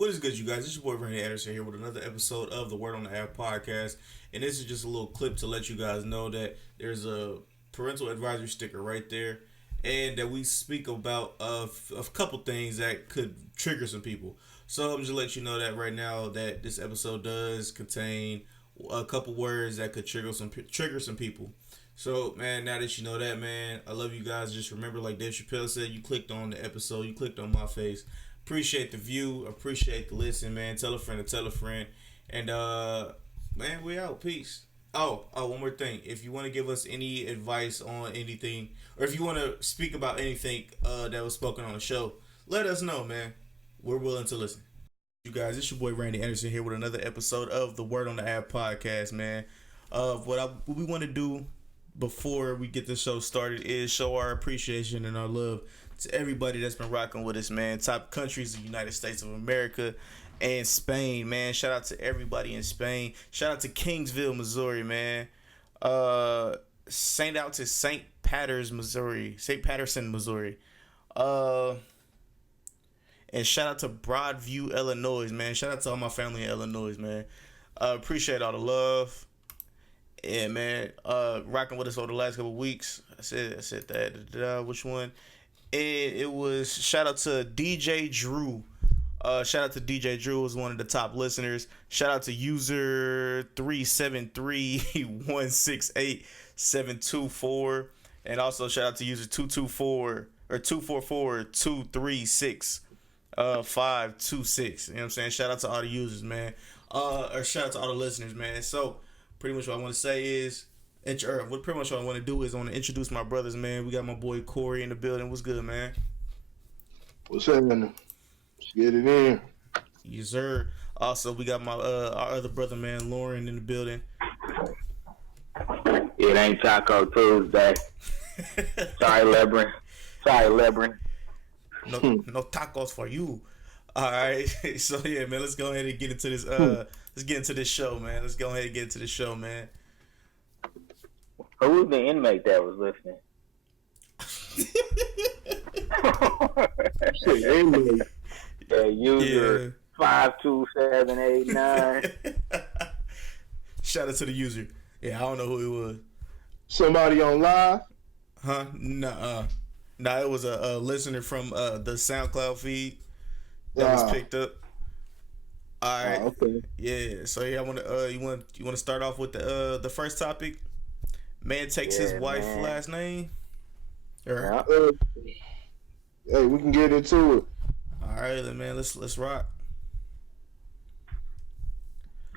What is good, you guys? It's your boy Randy Anderson here with another episode of the Word on the App podcast. And this is just a little clip to let you guys know that there's a parental advisory sticker right there, and that we speak about a couple things that could trigger some people. So I'm just let you know that right now that this episode does contain a couple words that could trigger some people. So man, now that you know that, man, I love you guys. Just remember, like Dave Chappelle said, you clicked on the episode, you clicked on my face. Appreciate the view, appreciate the listen, man. Tell a friend to tell a friend. And man, we out. Peace. One more thing. If you want to give us any advice on anything, or if you want to speak about anything that was spoken on the show, let us know, man. We're willing to listen. You guys, it's your boy Randy Anderson here with another episode of the Word on the App podcast, man. What we want to do before we get the show started is show our appreciation and our love to everybody that's been rocking with us, man. Top countries, the United States of America and Spain, man. Shout out to everybody in Spain. Shout out to Kingsville, Missouri, man. Saint out to St. Patterson, Missouri. And shout out to Broadview, Illinois, man. Shout out to all my family in Illinois, man. Appreciate all the love. Yeah, man. Rocking with us over the last couple of weeks. I said that. Which one? And it was shout out to DJ Drew. Shout out to DJ Drew, was one of the top listeners. Shout out to user 373168724, and also shout out to user 244-236 526. You know what I'm saying? Shout out to all the users, man. Or shout out to all the listeners, man. So pretty much what I want to say is, what I want to do is I want to introduce my brothers, man. We got my boy Corey in the building. What's good, man? What's happening? Let's get it in. Yes, sir. Also, we got my our other brother, man, Lauren, in the building. It ain't Taco Tuesday. Sorry, Lebron. No tacos for you. All right. So yeah, man. Let's go ahead and get into this. Let's get into this show, man. Who was the inmate that was listening? Inmate. Yeah, user 52789. Shout out to the user. Yeah, I don't know who it was. Somebody on live? Huh? Nah, it was a listener from the SoundCloud feed that was picked up. All right. Okay. Yeah. So yeah, I want to. You want to start off with the first topic? Man takes his wife last name. Yeah. Hey, we can get into it. All right, then, man. Let's rock.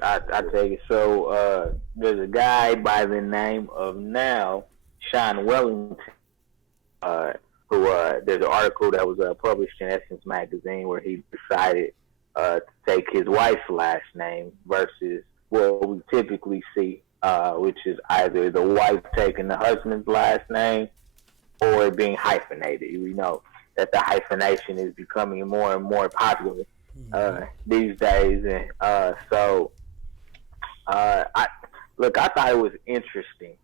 I take it. So there's a guy by the name of Sean Wellington, who there's an article that was published in Essence magazine where he decided to take his wife's last name versus what we typically see, which is either the wife taking the husband's last name or it being hyphenated. We know that the hyphenation is becoming more and more popular these days, and so I thought it was interesting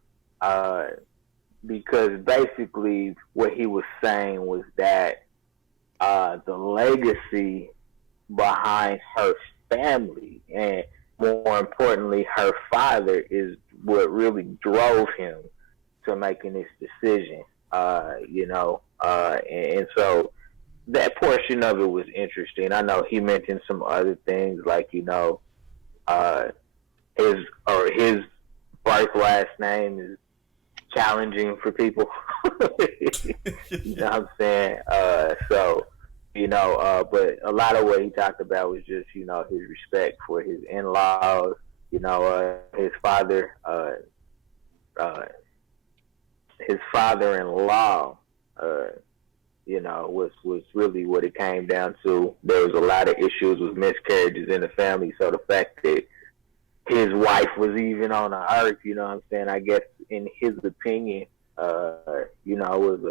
because basically what he was saying was that the legacy behind her family and more importantly her father is what really drove him to making this decision, and so that portion of it was interesting. I know he mentioned some other things like, his birth last name is challenging for people. You know what I'm saying? But a lot of what he talked about was just, his respect for his in-laws, his father-in-law, was really what it came down to. There was a lot of issues with miscarriages in the family, so the fact that his wife was even on the earth, I guess in his opinion, was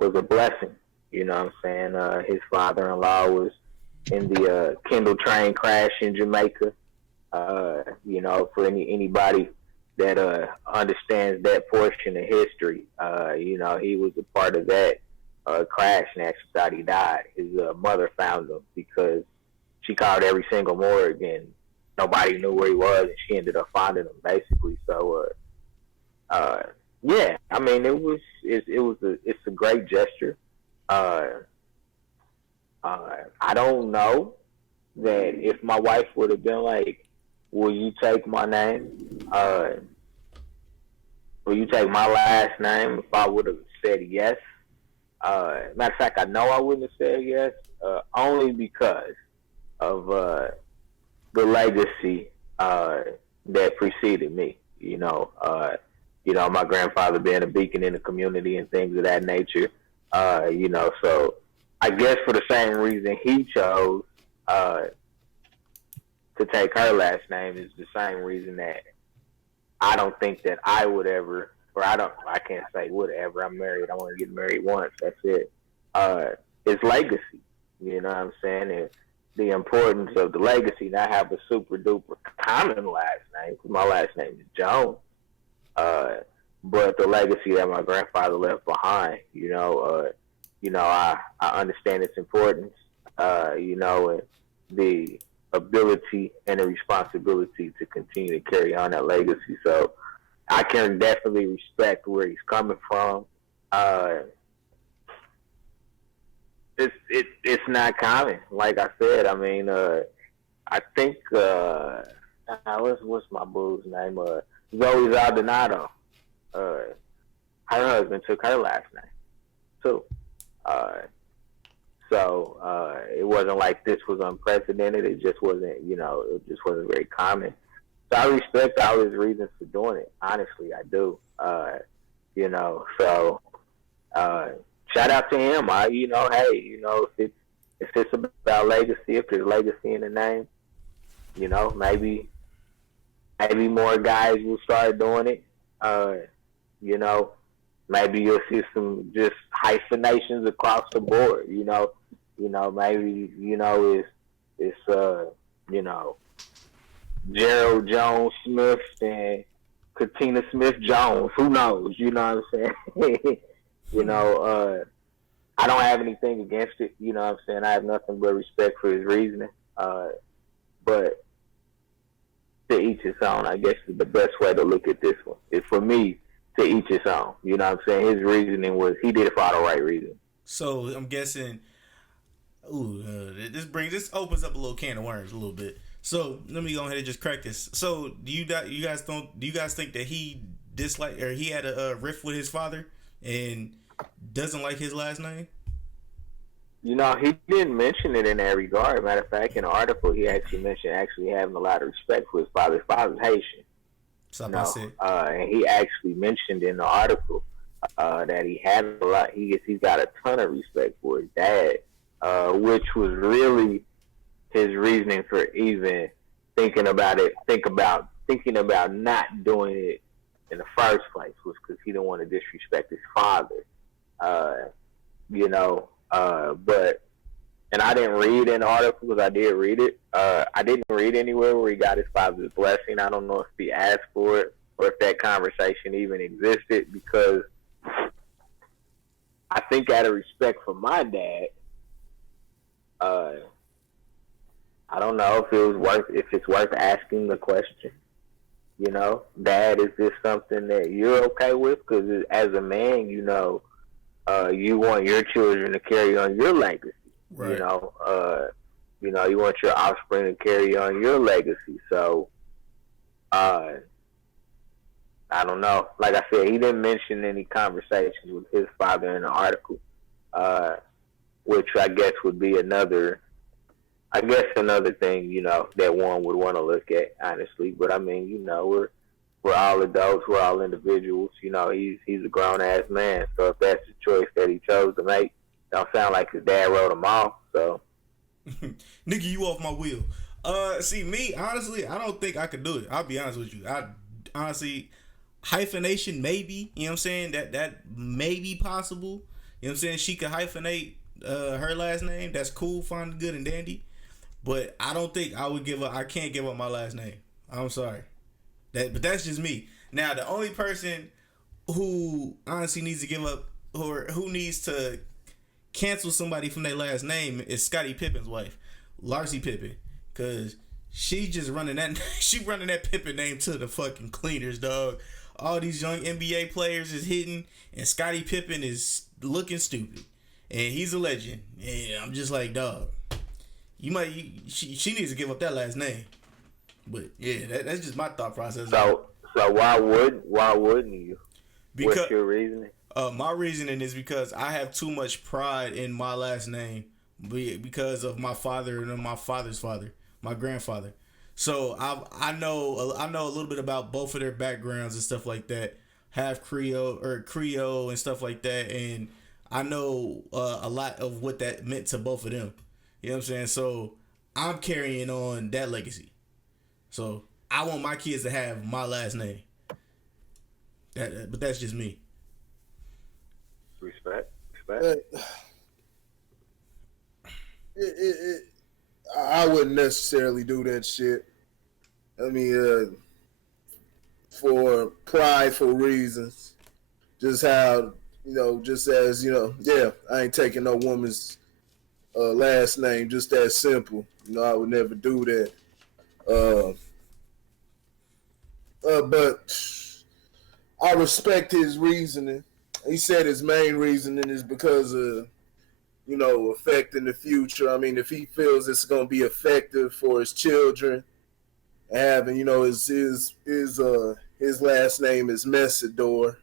a blessing. His father-in-law was in the Kendall train crash in Jamaica. For anybody that understands that portion of history, he was a part of that crash and actually thought he died. His mother found him because she called every single morgue, and nobody knew where he was, and she ended up finding him basically. So, yeah, I mean, it's a great gesture. I don't know that if my wife would have been like, "Will you take my name? Will you take my last name?" If I would have said yes. Matter of fact, I know I wouldn't have said yes, only because of the legacy that preceded me. My grandfather being a beacon in the community and things of that nature. So I guess for the same reason he chose to take her last name is the same reason that I don't think that I would ever, or I can't say would ever. I'm married. I want to get married once. That's it. It's legacy. You know what I'm saying? And the importance of the legacy. And I have a super duper common last name because my last name is Jones. But the legacy that my grandfather left behind, I understand its importance, and the ability and the responsibility to continue to carry on that legacy. So I can definitely respect where he's coming from. It's not common, like I said. I mean, I think what's my boo's name? Zoe Zaldonado. Her husband took her last name too. So it wasn't like this was unprecedented. It just wasn't, it just wasn't very common. So I respect all his reasons for doing it. Honestly, I do. So shout out to him. If it's about legacy, if there's legacy in the name, maybe more guys will start doing it. Maybe you'll see some just hyphenations across the board. Maybe it's Gerald Jones Smith and Katina Smith Jones. Who knows? You know what I'm saying? I don't have anything against it. You know what I'm saying? I have nothing but respect for his reasoning. But to each his own, I guess is the best way to look at this one. It's for me, to each his own. You know what I'm saying? His reasoning was he did it for the right reason. So I'm guessing. This opens up a little can of worms a little bit. So let me go ahead and just crack this. So do you guys think that he disliked or he had a riff with his father and doesn't like his last name? He didn't mention it in that regard. Matter of fact, in the article, he actually mentioned having a lot of respect for his father. His father's Haitian. And he actually mentioned in the article that he had a lot. He's got a ton of respect for his dad, which was really his reasoning for even thinking about not doing it in the first place, was because he didn't want to disrespect his father. And I didn't read an article because I did read it. I didn't read anywhere where he got his father's blessing. I don't know if he asked for it or if that conversation even existed, because I think out of respect for my dad, I don't know if it's worth asking the question. Dad, is this something that you're okay with? Because as a man, you want your children to carry on your legacy. Right. You want your offspring to carry on your legacy. So, I don't know. Like I said, he didn't mention any conversations with his father in the article, which I guess would be another thing, that one would want to look at, honestly. But I mean, we're all adults, we're all individuals. He's a grown ass man. So if that's the choice that he chose to make, don't sound like his dad wrote him off. So, nigga, you off my wheel. See, me, honestly, I don't think I could do it. I'll be honest with you. I honestly, hyphenation, maybe, you know what I'm saying? That may be possible. You know what I'm saying? She could hyphenate her last name. That's cool, fine, good, and dandy. But I don't think I can't give up my last name. I'm sorry. But that's just me. Now, the only person who honestly needs to give up, or who needs to cancel somebody from their last name, is Scottie Pippen's wife. Larcy Pippen, cause she just running that she running that Pippen name to the fucking cleaners, dog. All these young NBA players is hitting, and Scottie Pippen is looking stupid, and he's a legend. And I'm just like, dog, she needs to give up that last name. But yeah, that's just my thought process. So why wouldn't you? Because, what's your reasoning? My reasoning is because I have too much pride in my last name because of my father and my father's father, my grandfather. So I know a little bit about both of their backgrounds and stuff like that, half Creole and stuff like that, and I know a lot of what that meant to both of them. You know what I'm saying? So I'm carrying on that legacy. So I want my kids to have my last name. But that's just me. Respect. I wouldn't necessarily do that shit. I mean, for prideful reasons. Just how, just as, yeah, I ain't taking no woman's last name, just that simple. I would never do that. But I respect his reasoning. He said his main reasoning is because of, affecting the future. I mean, if he feels it's going to be effective for his children, having, his last name is Messidor,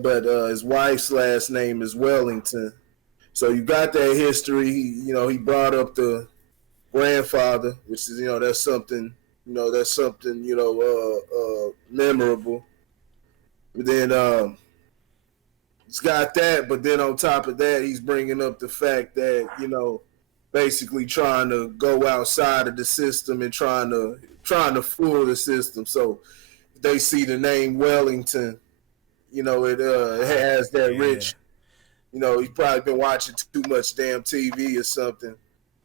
but his wife's last name is Wellington. So you got that history. He brought up the grandfather, which is, that's something, memorable. But then it's got that, but then on top of that, he's bringing up the fact that, basically trying to go outside of the system and trying to fool the system. So they see the name Wellington, it has that rich, he's probably been watching too much damn TV or something.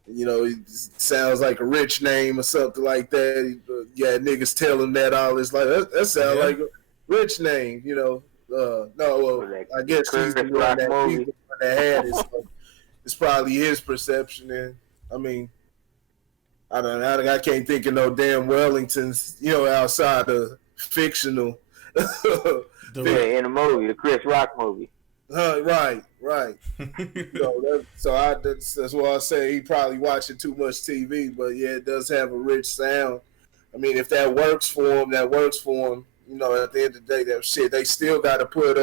It sounds like a rich name or something like that. Yeah, niggas tell him that all this like that sounds like a rich name, I guess he's the one that had it. So it's probably his perception, and I mean, I don't know. I can't think of no damn Wellingtons, outside of fictional. In the movie, the Chris Rock movie. Right. That's why I say he probably watching too much TV, but yeah, it does have a rich sound. I mean, if that works for him, that works for him. At the end of the day, that shit, they still got to put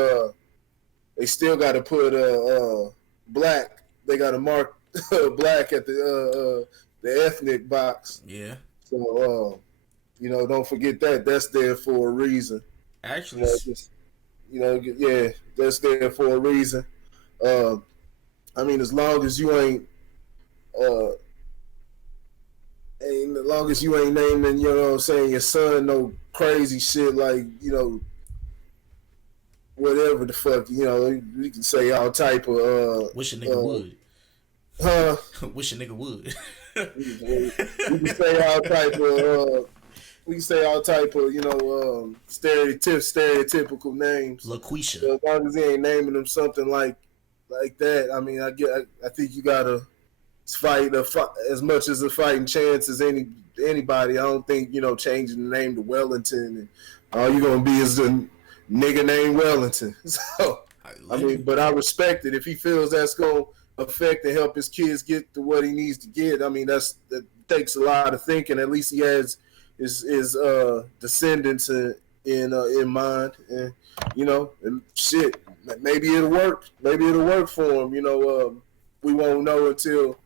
black. They got to mark black at the ethnic box. Yeah. So don't forget that. That's there for a reason. Actually, yeah, that's there for a reason. I mean, as long as you ain't naming, your son no crazy shit like, whatever the fuck, you can say all type of wish a nigga would. Wish a nigga would. We can say all type of stereotypical names. LaQuisha. So as long as he ain't naming them something like that, I mean, I think you gotta fight as much as a fighting chance as anybody. I don't think changing the name to Wellington and all you're gonna be is a nigga named Wellington. So I mean, but I respect it if he feels that's gonna affect and help his kids get to what he needs to get. I mean, that takes a lot of thinking. At least he has his descendants in mind, and and shit. Maybe it'll work. Maybe it'll work for him. We won't know until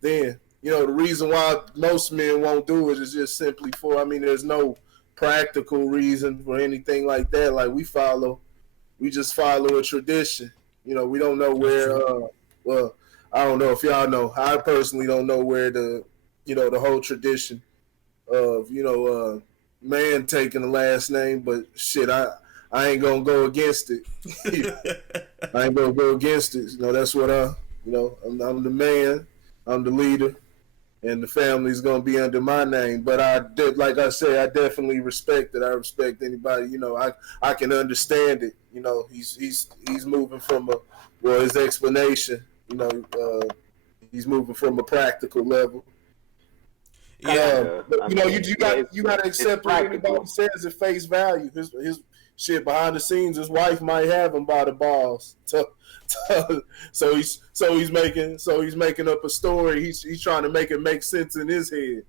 then. The reason why most men won't do it is just simply for. I mean, there's no practical reason for anything like that. Like we just follow a tradition. We don't know where. Well, I don't know if y'all know. I personally don't know where the whole tradition of man taking the last name, but shit, I ain't gonna go against it. I ain't gonna go against it. That's what I'm the man, I'm the leader, and the family's gonna be under my name. But like I said, I definitely respect it. I respect anybody. I can understand it. He's moving from his explanation. He's moving from a practical level. Yeah, But you gotta accept what anybody says at face value. His shit behind the scenes, his wife might have him by the balls. So he's making up a story. He's trying to make it make sense in his head.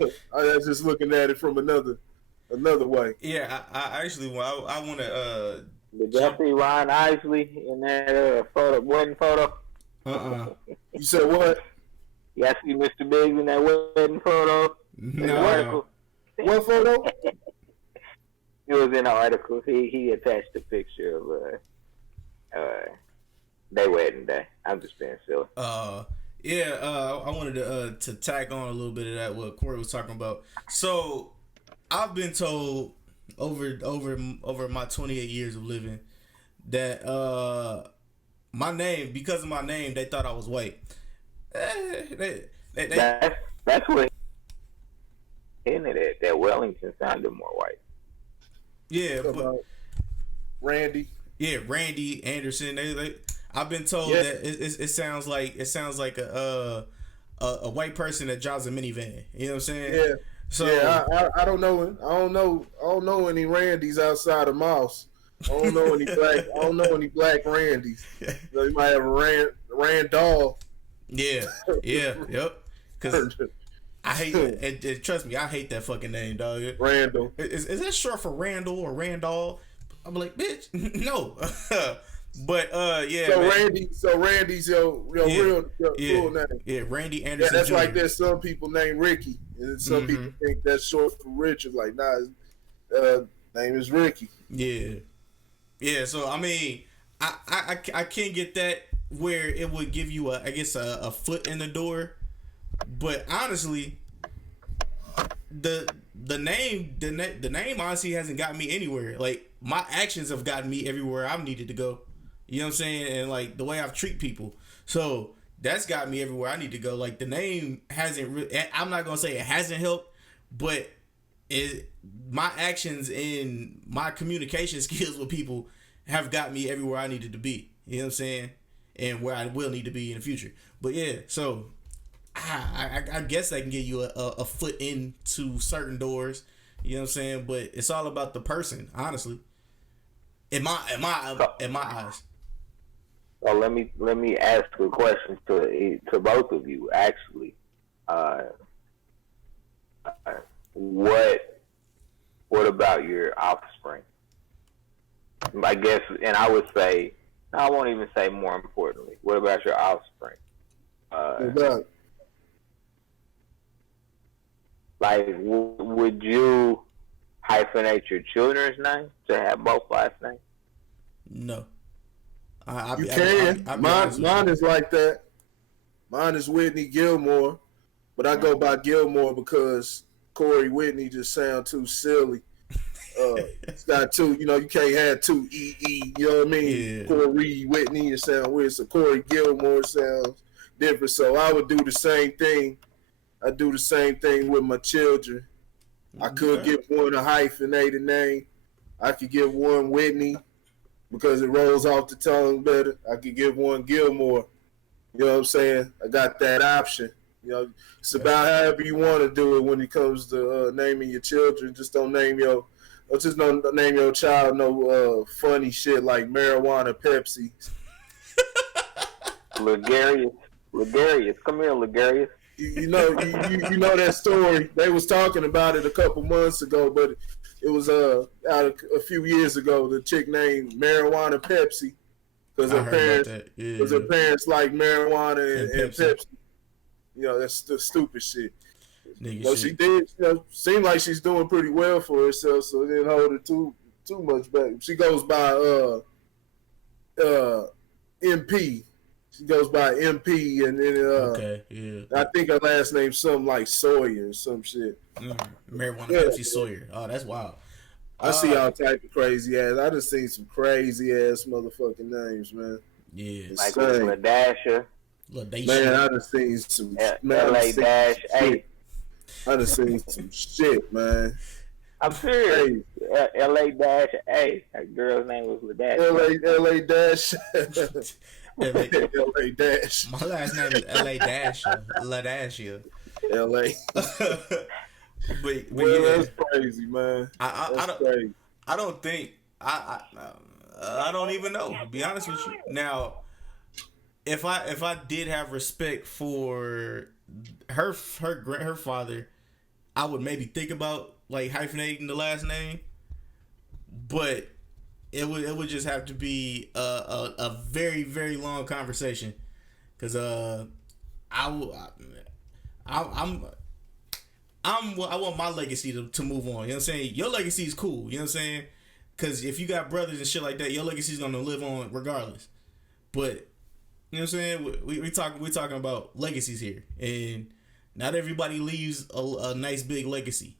I was just looking at it from another way. Yeah, I actually I want to. Did y'all see Ryan Isley in that wedding photo? You said what? Y'all see Mr. Biggs in that wedding photo? No. What photo? It was in the article. He attached a picture of their wedding day. I'm just being silly. Yeah, I wanted to tack on a little bit of that what Corey was talking about. So I've been told over my 28 years of living that my name, because of my name, they thought I was white. That's what hinted at, that Wellington sounded more white. Yeah, but Randy. Yeah, Randy Anderson. I've been told that it sounds like a white person that drives a minivan. You know what I'm saying? Yeah. So I don't know. I don't know any Randys outside of Mouse. I don't know any black Randys. You might have a Randall. Yeah. Yep. Because I hate it. And trust me, I hate that fucking name, dog. Randall. Is that short for Randall or Randall? I'm like, bitch, no. But yeah. So Randy's your real full name. Yeah, Randy Anderson. Yeah, that's Jr. like there's some people named Ricky, and some people think that's short for Richard. Like, nah, his name is Ricky. Yeah. So I mean, I can't get that where it would give you a foot in the door, but honestly, the name honestly hasn't gotten me anywhere. Like, my actions have gotten me everywhere I've needed to go. You know what I'm saying? And like the way I've treat people. So that's got me everywhere I need to go. Like, the name hasn't I'm not going to say it hasn't helped, but my actions and my communication skills with people have got me everywhere I needed to be. You know what I'm saying? And where I will need to be in the future. But yeah, so I guess I can get you a foot into certain doors. You know what I'm saying? But it's all about the person, honestly. In my eyes. So let me ask a question to both of you. Actually, what about your offspring? I guess, and I would say, I won't even say more importantly. What about your offspring? Like, would you hyphenate your children's name to have both last names? No. You can. Mine is like that. Mine is Whitney Gilmore, but I go by Gilmore because Corey Whitney just sounds too silly. It's got two, you can't have two E, you know what I mean? Yeah. Corey Whitney, it sounds weird. So Corey Gilmore sounds different. So I would do the same thing. I do the same thing with my children. I could give one a hyphenated name. I could give one Whitney because it rolls off the tongue better. I could give one Gilmore. You know what I'm saying? I got that option. It's about however you want to do it when it comes to naming your children. Just don't name your child no funny shit like marijuana Pepsi. Ligarius, come here, Ligarius. You know that story. They was talking about it a couple months ago, but it was out a few years ago. The chick named Marijuana Pepsi because her parents like marijuana and Pepsi. That's the stupid shit. She did. Seemed like she's doing pretty well for herself, so it didn't hold her too much back. She goes by MP. She goes by MP, and then I think her last name's something like Sawyer or some shit. Marijuana Pepsi Sawyer. Oh, that's wild. I see all type of crazy ass. I just seen some crazy ass motherfucking names, man. Yeah, like LaDasha. Man, I just seen some LA-8. I done seen some shit, man. I'm serious. LA-A. That girl's name was LaDasha. LA-. LA. LA Dash. My last name is LA Dasher. La Dasher. LA. But Well, yeah, that's crazy, man. That's crazy. I don't think I don't even know. To be honest with you. Now, if I did have respect for her father, I would maybe think about like hyphenating the last name, but it would just have to be a very very long conversation, because I want my legacy to move on. You know what I'm saying? Your legacy is cool. You know what I'm saying? Because if you got brothers and shit like that, your legacy is gonna live on regardless. But you know what I'm saying? We talking about legacies here, and not everybody leaves a nice big legacy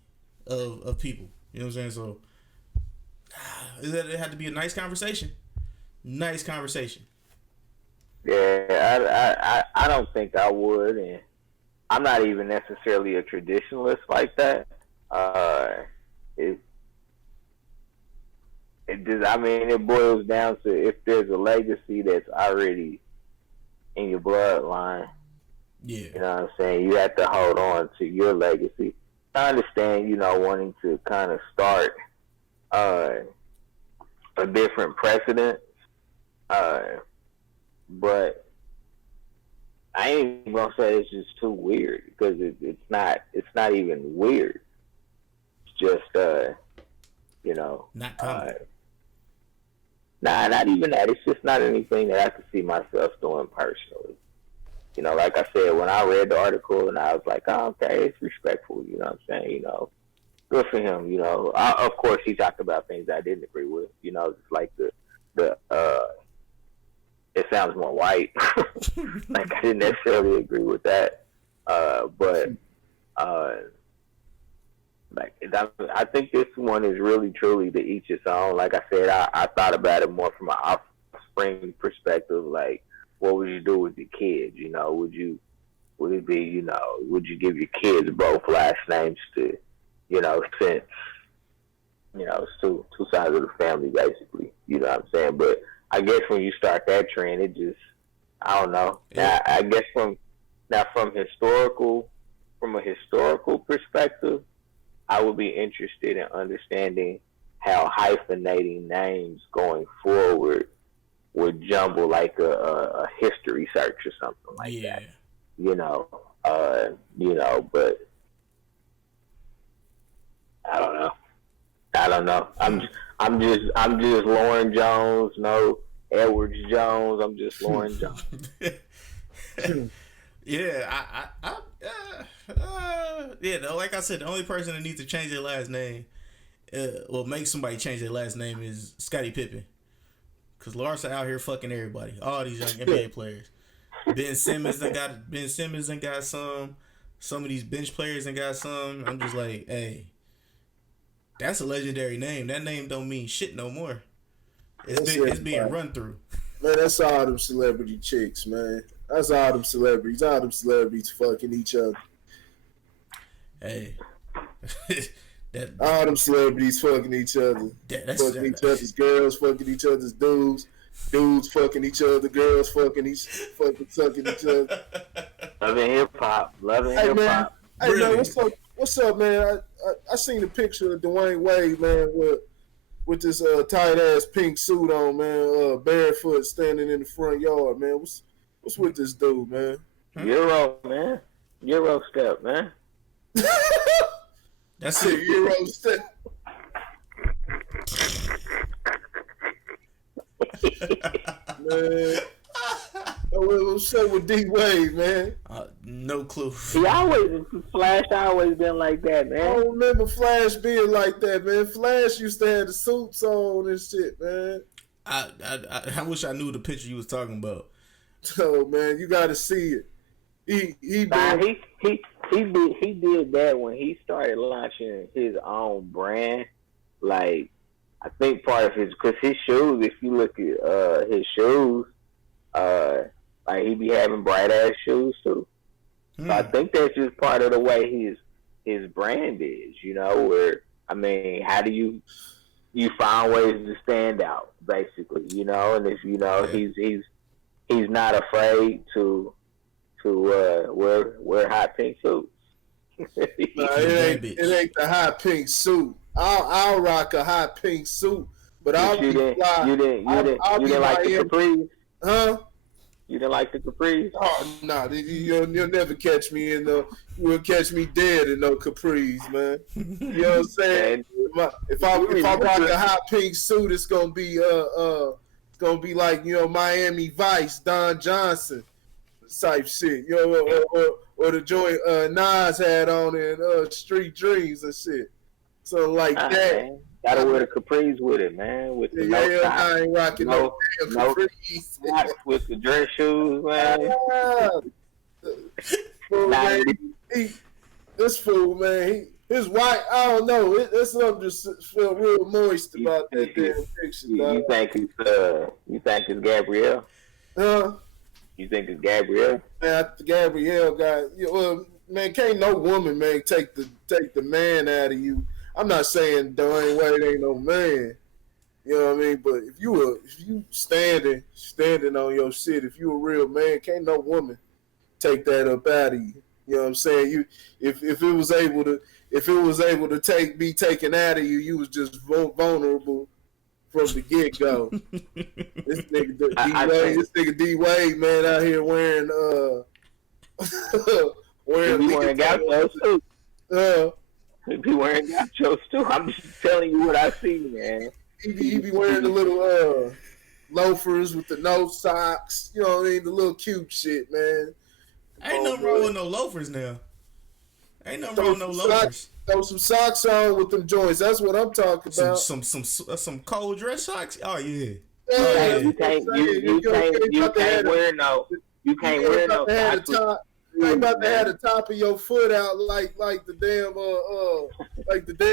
of people. You know what I'm saying? So it had to be a nice conversation. Nice conversation. Yeah, I don't think I would, and I'm not even necessarily a traditionalist like that. It boils down to if there's a legacy that's already in your bloodline. Yeah. You know what I'm saying? You have to hold on to your legacy. I understand, wanting to kind of start a different precedent, but I ain't even gonna say it's just too weird, because it's not even weird. It's just Not common. not even that. It's just not anything that I could see myself doing personally. Like I said, when I read the article and I was like, oh, okay, it's respectful. You know what I'm saying? Good for him. Of course, he talked about things I didn't agree with. Just like the it sounds more white. Like, I didn't necessarily agree with that. But I think this one is really, truly to each his own. Like I said, I thought about it more from an offspring perspective. Like, what would you do with your kids? Would you give your kids both last names to, since, it's two sides of the family, basically. You know what I'm saying? But I guess when you start that trend, it just, I don't know. Yeah. I guess from a historical perspective, I would be interested in understanding how hyphenating names going forward would jumble like a history search or something like that. But I don't know. I'm just Lauren Jones, no Edwards Jones. I'm just Lauren Jones. Yeah, like I said, the only person that needs to change their last name, make somebody change their last name, is Scottie Pippen. Cause Larsa out here fucking everybody, all these young NBA players. Ben Simmons done got some. Some of these bench players done got some. I'm just like, hey, that's a legendary name. That name don't mean shit no more. It's being run through. Man, that's all them celebrity chicks, man. That's all them celebrities. All them celebrities fucking each other. Hey. All them celebrities fucking each other. Fucking each other's girls, fucking each other's dudes. Dudes fucking each other, girls sucking each other. Loving hip hop. Hey man, what's up, man? I seen a picture of Dwayne Wade, man, with this tight ass pink suit on, man, barefoot standing in the front yard, man. What's with this dude, man? Euro, man. Euro step, man. That's it, Euro step. Man, what's up with D Wade, man? No clue. Flash always been like that, man. I don't remember Flash being like that, man. Flash used to have the suits on and shit, man. I wish I knew the picture you was talking about. Oh man, you got to see it. He did that when he started launching his own brand. Like, I think part of because his shoes, if you look at his shoes, like, he be having bright ass shoes too. So I think that's just part of the way his brand is, where, I mean, how do you find ways to stand out, basically, and if, he's not afraid to wear hot pink suits. Nah, it ain't the hot pink suit. I'll rock a hot pink suit, but you didn't like the capris, huh? You didn't like the capris? Oh no, you'll never catch me in the. You will catch me dead in no capris, man. You know what I'm saying? If I rock a hot pink suit, it's gonna be like, you know, Miami Vice, Don Johnson type shit. You know, or the joint Nas had on in Street Dreams and shit. So like that. Man. Gotta wear the capris with it, man. With the no socks. I ain't rocking no capris. Socks with the dress shoes, man. Fool, man, this fool, man, his white, I don't know. It's something just feel real moist about that damn picture. You think it's Gabrielle? Huh? You think it's Gabrielle? Man, Gabrielle got, well, man, can't no woman, man, take the man out of you. I'm not saying Dwayne Wade ain't no man. You know what I mean? But if you standing on your shit, if you a real man, can't no woman take that up out of you. You know what I'm saying? If it was able to be taken out of you, you was just vulnerable from the get go. This nigga D Wade, man, out here wearing gauchos too. He be wearing gauchos too. I'm just telling you what I see, man. He be wearing the little loafers with the no socks. You know what I mean? The little cute shit, man. Ain't nothing wrong with no loafers now. Ain't nothing wrong with no loafers. Throw some socks on with them joints. That's what I'm talking about. Some cold dress socks. Oh yeah. You can't wear no socks. You ain't about to have the top of your foot out like the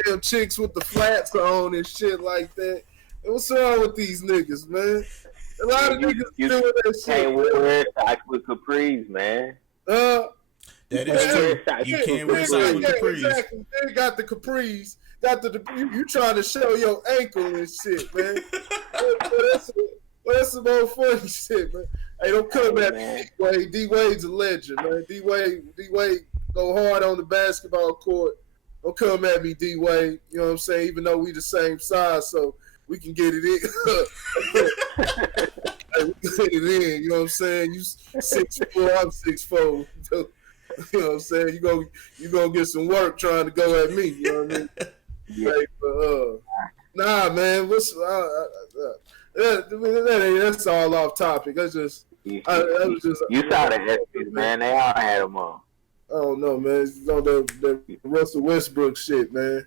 damn chicks with the flats on and shit like that. And what's wrong with these niggas, man? A lot of niggas doing that shit. You can't wear socks with capris, man. That is true. You can't wear socks with capris. Exactly. They got the capris. You trying to show your ankle and shit, man. That's some old funny shit, man. Hey, don't come at me, D-Wade. D-Wade's a legend, man. D-Wade go hard on the basketball court. Don't come at me, D-Wade. You know what I'm saying? Even though we the same size, so we can get it in. Hey, we can get it in. You know what I'm saying? You 6'4", I'm 6'4". You know what I'm saying? You gonna get some work trying to go at me. You know what I mean? Yeah. Hey, nah, man. That's all off topic. That's just. You saw the Espies, man. They all had them on. I don't know, man. It's on the Russell Westbrook shit, man.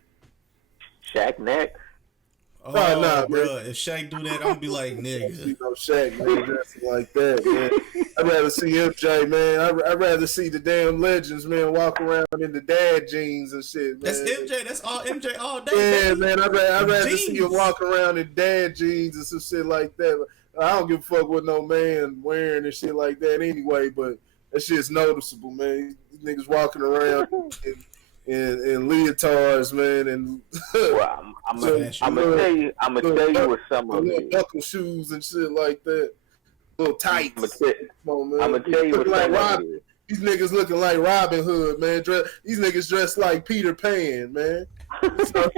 Shaq next. Oh, nah, bro. If Shaq do that, I'm gonna be like, nigga. You know, Shaq, man, dressing like that, man. I'd rather see MJ, man. I'd rather see the damn legends, man, walk around in the dad jeans and shit, man. That's MJ. That's all MJ all day. Yeah, man. I'd rather see him walk around in dad jeans and some shit like that. I don't give a fuck what no man wearing and shit like that anyway, but that shit's noticeable, man. These niggas walking around in leotards, man, and well, I'm gonna tell you what some of it is. Buckle shoes and shit like that. Little tights. I'm gonna tell you what some of it is. These niggas looking like Robin Hood, man. These niggas dressed like Peter Pan, man. So,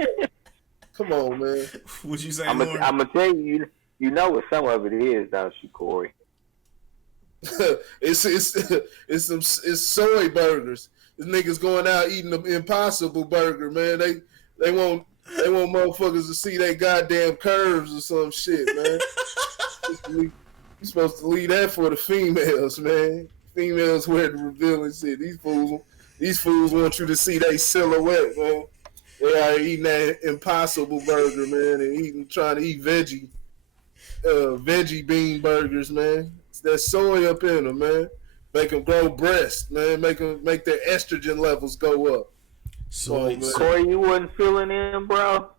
come on, man. What you say? I'm gonna tell you. You know what some of it is, don't you, Corey? It's soy burgers. The niggas going out eating the Impossible Burger, man. They want motherfuckers to see they goddamn curves or some shit, man. You supposed to leave that for the females, man. Females wear the revealing shit. These fools want you to see they silhouette, man. They are eating that Impossible Burger, man, and trying to eat veggie bean burgers, man. It's that soy up in them, man. Make them grow breasts, man. Make their estrogen levels go up. So, Corey, you wasn't feeling them, bro?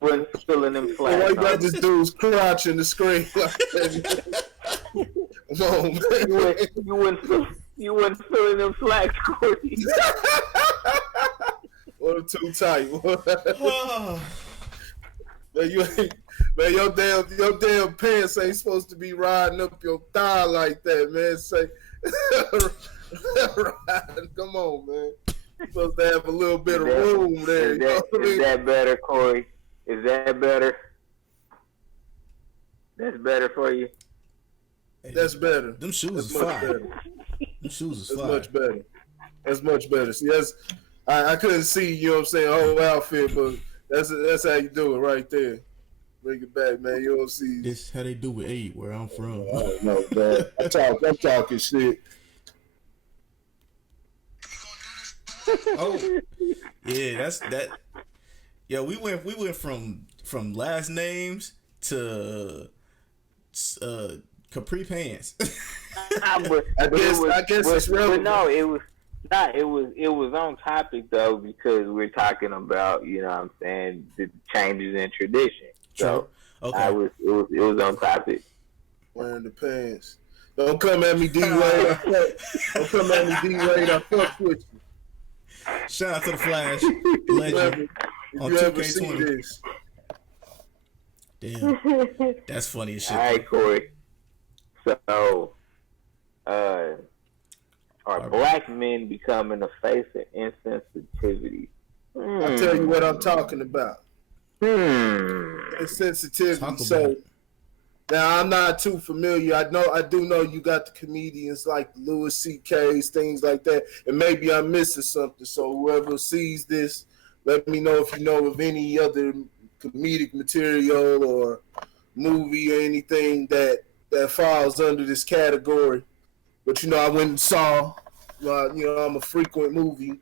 Wasn't feeling them flat. Why you got this dude's crotch in the screen like that? Come on, man. You wasn't feeling them slacks, Corey. Or too tight. Man, Man, your damn pants ain't supposed to be riding up your thigh like that, man. Say, come on, man. You're supposed to have a little bit of room there. Is that better, Corey? Is that better? That's better for you. That's better. Them shoes that's is fire. Them shoes is fire. Much better. That's much better. See, I couldn't see, you know what I'm saying, whole outfit, but that's how you do it right there. Bring it back, man. You don't see. This how they do it, where I'm from. I don't know, man. I'm talking shit. Oh, yeah, that's that. Yeah, we went from last names to capri pants. I guess it's relevant. But no, it was not. It was on topic though, because we're talking about, you know what I'm saying, the changes in tradition. So okay. It was on topic. Wearing the pants. Don't come at me, D-Wade. Don't come at me, D-Wade. I fuck with you. Shout out to the Flash legend on 2K20. Damn, that's funny as shit. All right, Corey. So, are black men becoming a face of insensitivity? I'll tell you what I'm talking about. Insensitivity. So now I'm not too familiar. I do know you got the comedians like Louis C.K.'s, things like that, and maybe I'm missing something. So whoever sees this, let me know if you know of any other comedic material or movie or anything that falls under this category. But I went and saw. I'm a frequent movie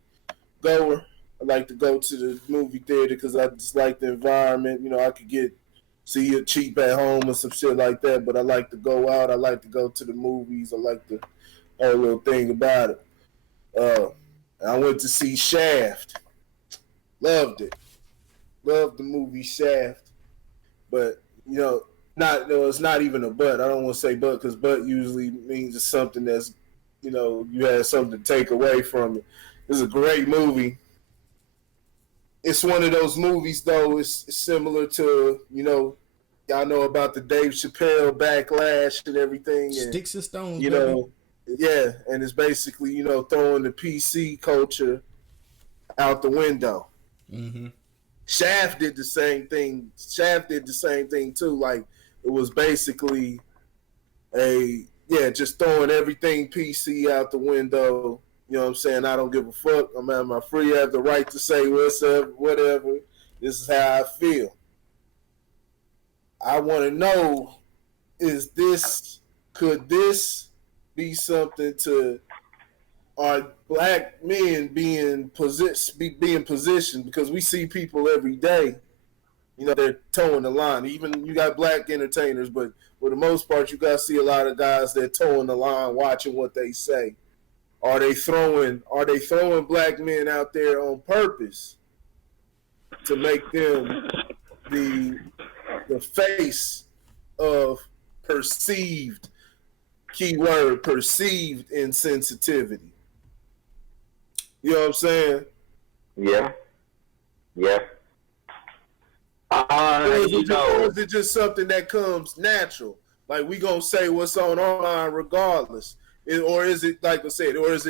goer. I like to go to the movie theater because I just like the environment. I could see it cheap at home or some shit like that, but I like to go out. I like to go to the movies. I like the whole little thing about it. I went to see Shaft. Loved it. Loved the movie Shaft. But, it's not even a but. I don't want to say but because but usually means it's something that's, you had something to take away from it. It's a great movie. It's one of those movies, though, it's similar to, y'all know about the Dave Chappelle backlash and everything. And, Sticks and stones, yeah, and it's basically, throwing the PC culture out the window. Mm-hmm. Shaft did the same thing. Too. Like, it was basically just throwing everything PC out the window. You know what I'm saying? I don't give a fuck. I'm at my free. I have the right to say what's up, whatever. This is how I feel. I want to know, could this be something to our black men being positioned? Because we see people every day, they're towing the line. Even you got black entertainers, but for the most part, you got to see a lot of guys that towing the line, watching what they say. Are they throwing black men out there on purpose to make them the face of perceived insensitivity? You know what I'm saying? Yeah. Or is it just something that comes natural? Like, we gonna say what's on our mind regardless. Or is it, like I said, or is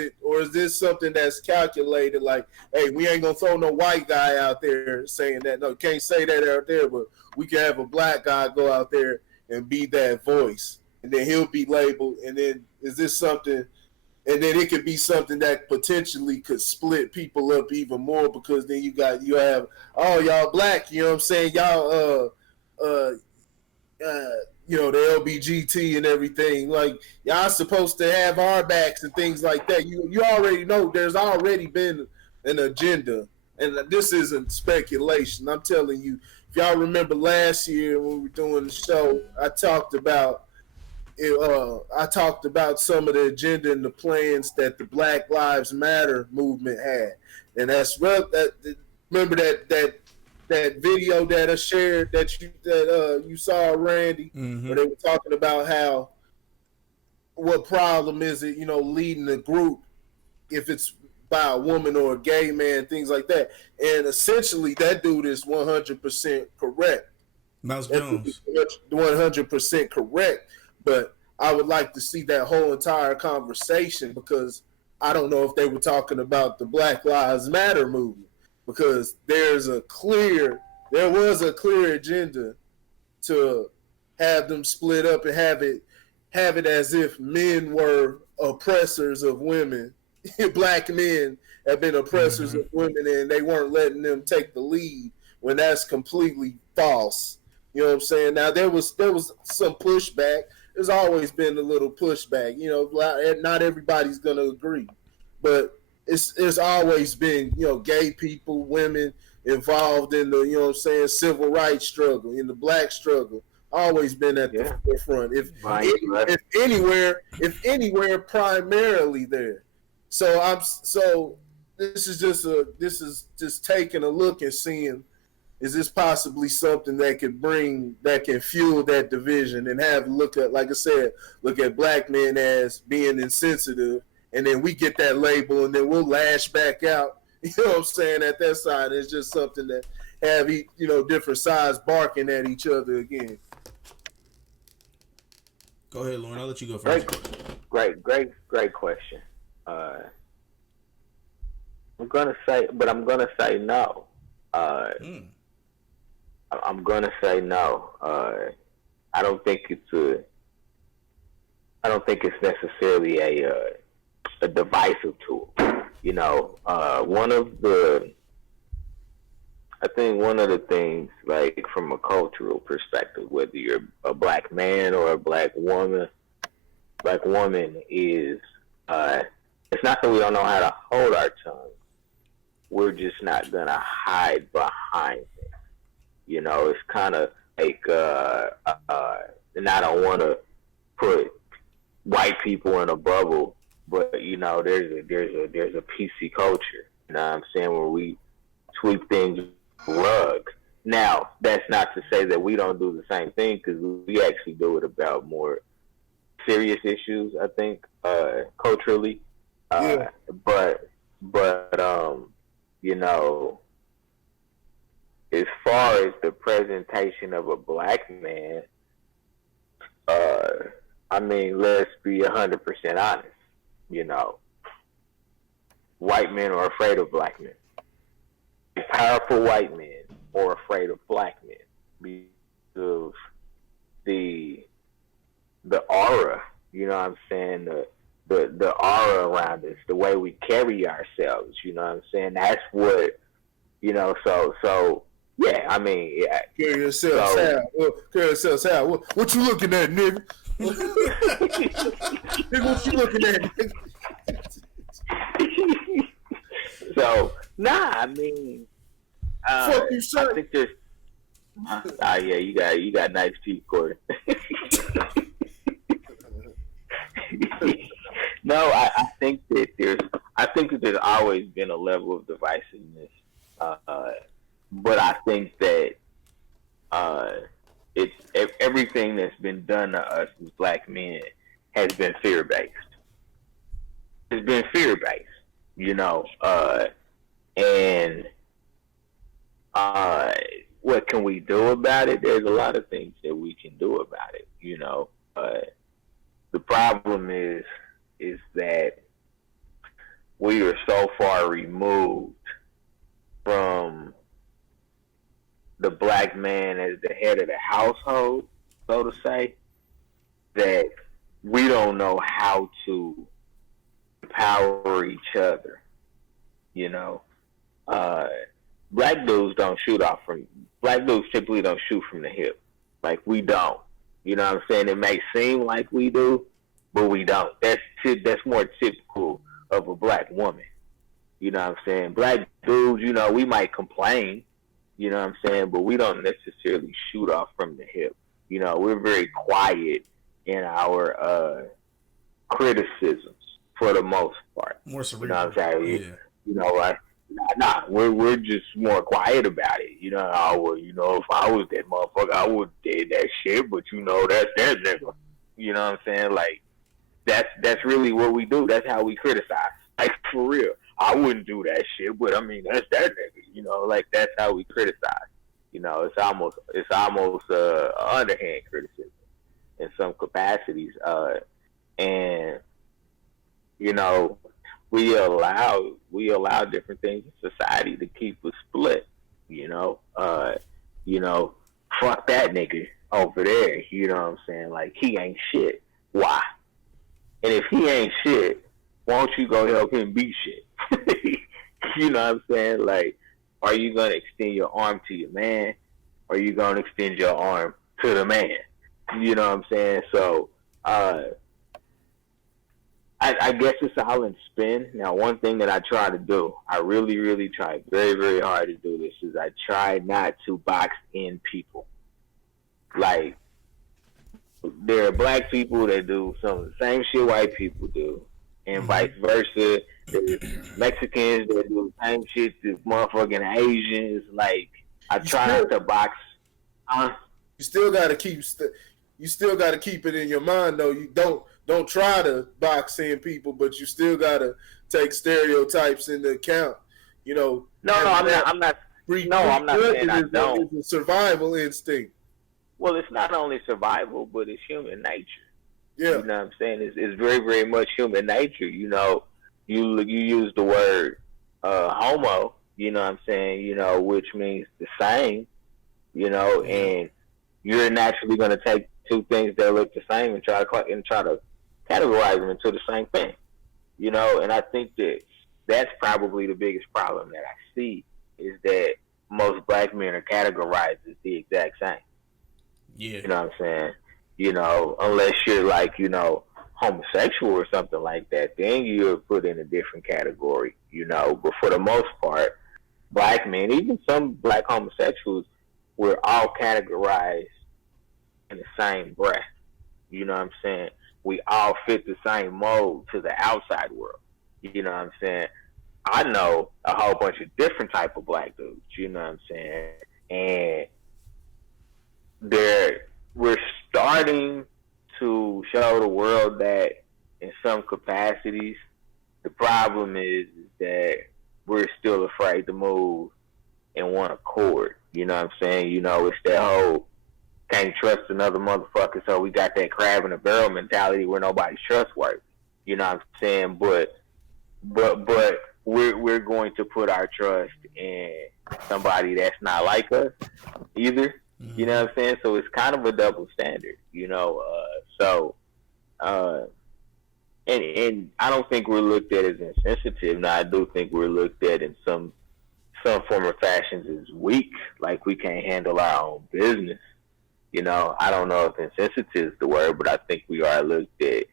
this something that's calculated? Like, hey, we ain't gonna throw no white guy out there saying that. No, can't say that out there, but we can have a black guy go out there and be that voice, and then he'll be labeled. And then is this something? And then it could be something that potentially could split people up even more, because then you have y'all black, you know what I'm saying? Y'all the LBGT and everything, like, y'all supposed to have our backs and things like that. You already know there's already been an agenda, and this isn't speculation. I'm telling you, if y'all remember last year when we were doing the show, I talked about some of the agenda and the plans that the Black Lives Matter movement had, and remember that video that I shared that you saw, Randy, mm-hmm. where they were talking about what problem is it, leading a group if it's by a woman or a gay man, things like that. And essentially that dude is 100% correct. Mouse That's Jones. 100% correct. But I would like to see that whole entire conversation, because I don't know if they were talking about the Black Lives Matter movement, because there was a clear agenda to have them split up and have it as if men were oppressors of women. Black men have been oppressors of women, and they weren't letting them take the lead, when that's completely false. You know what I'm saying? Now there was some pushback. There's always been a little pushback. You know, not everybody's gonna agree, but it's always been, you know, gay people, women involved in the, you know what I'm saying, civil rights struggle, in the black struggle. Always been at the forefront. If anywhere, primarily there. So this is just taking a look and seeing, is this possibly something that can fuel that division, and have look at, like I said, look at black men as being insensitive, and then we get that label, and then we'll lash back out. You know what I'm saying? At that side, it's just something that have, you know, different sides barking at each other again. Go ahead, Lauren. I'll let you go first. Great question. I'm gonna say no. I'm gonna say no. I don't think it's necessarily a divisive tool. You know, one of the things, like from a cultural perspective, whether you're a black man or a black woman is, it's not that we don't know how to hold our tongue. We're just not gonna hide behind it. You know, it's kind of like, and I don't want to put white people in a bubble, but you know, there's a PC culture. You know what I'm saying, where we sweep things rug. Now, that's not to say that we don't do the same thing, because we actually do it about more serious issues, I think, culturally. But you know, as far as the presentation of a black man, I mean, let's be 100% honest. You know, white men are afraid of black men. Powerful white men are afraid of black men because of the aura. You know what I'm saying? The aura around us, the way we carry ourselves. You know what I'm saying? That's what, you know. So yeah. I mean, yeah. Carry yourself out. What you looking at, nigga? Nigga, what you looking at, nigga? So I mean, fuck you, sir. I think there's. Yeah, you got nice teeth, Corey. No, I think that there's always been a level of divisiveness, but I think that it's everything that's been done to us as black men has been fear based. It's been fear based, you know, and what can we do about it? There's a lot of things that we can do about it, you know. The problem is that we are so far removed from the black man as the head of the household, so to say, that we don't know how to empower each other. You know, black dudes typically don't shoot from the hip. Like, we don't. You know what I'm saying? It may seem like we do, but we don't. That's more typical of a black woman. You know what I'm saying? Black dudes, you know, we might complain, you know what I'm saying, but we don't necessarily shoot off from the hip. You know, we're very quiet in our criticisms for the most part. More cerebral. You know what I'm saying? Yeah. You know, like, we're just more quiet about it. You know, well, you know, if I was that motherfucker, I would have did that shit, but you know, that's that nigga. You know what I'm saying? Like, that's really what we do. That's how we criticize. Like, for real. I wouldn't do that shit, but I mean, that's that nigga. You know, like, that's how we criticize. You It's almost underhand criticism in some capacities. And you know, we allow different things in society to keep us split. You know, fuck that nigga over there. You know what I'm saying? Like, he ain't shit. Why? And if he ain't shit, why don't you go help him be shit? You know what I'm saying? Like, are you gonna extend your arm to your man? Or are you gonna extend your arm to the man? You know what I'm saying? So, I guess it's all in spin. Now, one thing that I try to do, I really, really try very, very hard to do this, is I try not to box in people. Like, there are black people that do some of the same shit white people do, and vice versa. There's Mexicans that do the same shit to motherfucking Asians. Like, I try not to box. You still gotta keep. You still gotta keep it in your mind, though. You don't try to box in people, but you still gotta take stereotypes into account. You know. No, I'm not. No, I'm not saying I don't. It's a survival instinct. Well, it's not only survival, but it's human nature. Yeah. You know what I'm saying? It's very, very much human nature. You know, you use the word homo, you know what I'm saying, you know, which means the same, you know, and you're naturally going to take two things that look the same and try to categorize them into the same thing, you know, and I think that's probably the biggest problem that I see, is that most black men are categorized as the exact same. Yeah. You know what I'm saying? You know, unless you're like, you know, homosexual or something like that, then you're put in a different category, you know. But for the most part, black men, even some black homosexuals, we're all categorized in the same breath. You know what I'm saying? We all fit the same mold to the outside world. You know what I'm saying? I know a whole bunch of different type of black dudes, you know what I'm saying? And we're starting to show the world that in some capacities, the problem is that we're still afraid to move in one accord. You know what I'm saying? You know, it's that whole can't trust another motherfucker, so we got that crab in a barrel mentality where nobody's trustworthy. You know what I'm saying? But we're going to put our trust in somebody that's not like us either. You know what I'm saying? So it's kind of a double standard, you know. And I don't think we're looked at as insensitive. Now, I do think we're looked at in some form or fashions as weak, like we can't handle our own business. You know, I don't know if insensitive is the word, but I think we are looked at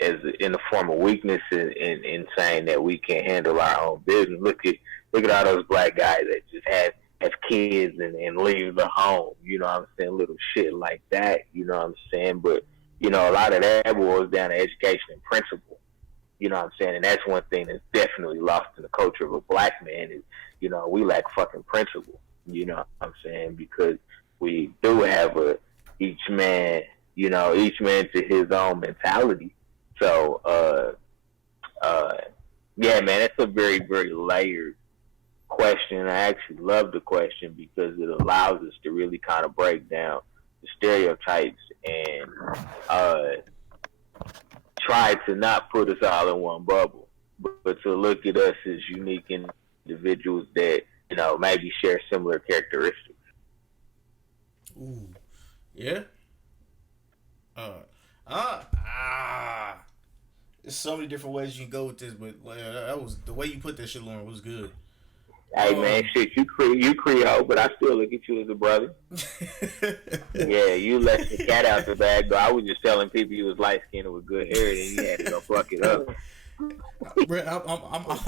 as in the form of weakness in saying that we can't handle our own business. Look at all those black guys that just have kids and leave the home, you know what I'm saying, little shit like that, you know what I'm saying, but, you know, a lot of that boils down to education and principle, you know what I'm saying, and that's one thing that's definitely lost in the culture of a black man is, you know, we lack fucking principle, you know what I'm saying, because we do have each man to his own mentality, so, yeah, man, that's a very, very layered question. I actually love the question because it allows us to really kind of break down the stereotypes and try to not put us all in one bubble, but to look at us as unique individuals that, you know, maybe share similar characteristics. Ooh, yeah. There's so many different ways you can go with this, but that was the way you put that shit, Lauren, was good. Hey man, shit, you Creole, but I still look at you as a brother. Yeah, you let the cat out the bag, though. I was just telling people you was light skinned with good hair, and you had to go fuck it up. Bro,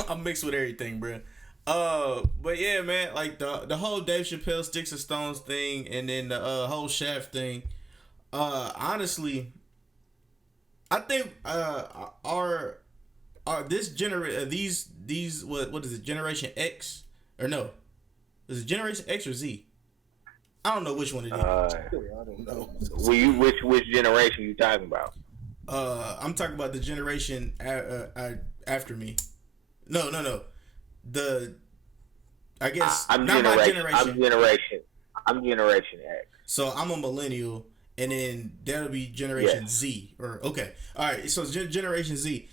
I'm mixed with everything, bro. But yeah, man, like the whole Dave Chappelle Sticks and Stones thing, and then the whole Shaft thing. Honestly, I think our this these what is it, Generation X or no? Is it Generation X or Z? I don't know which one it is. I don't know. Which generation you talking about? I'm talking about the generation after me. No. I guess I'm not generation. my generation. I'm Generation X. So I'm a millennial, and then that'll be Generation Z. Or okay, all right. So Generation Z.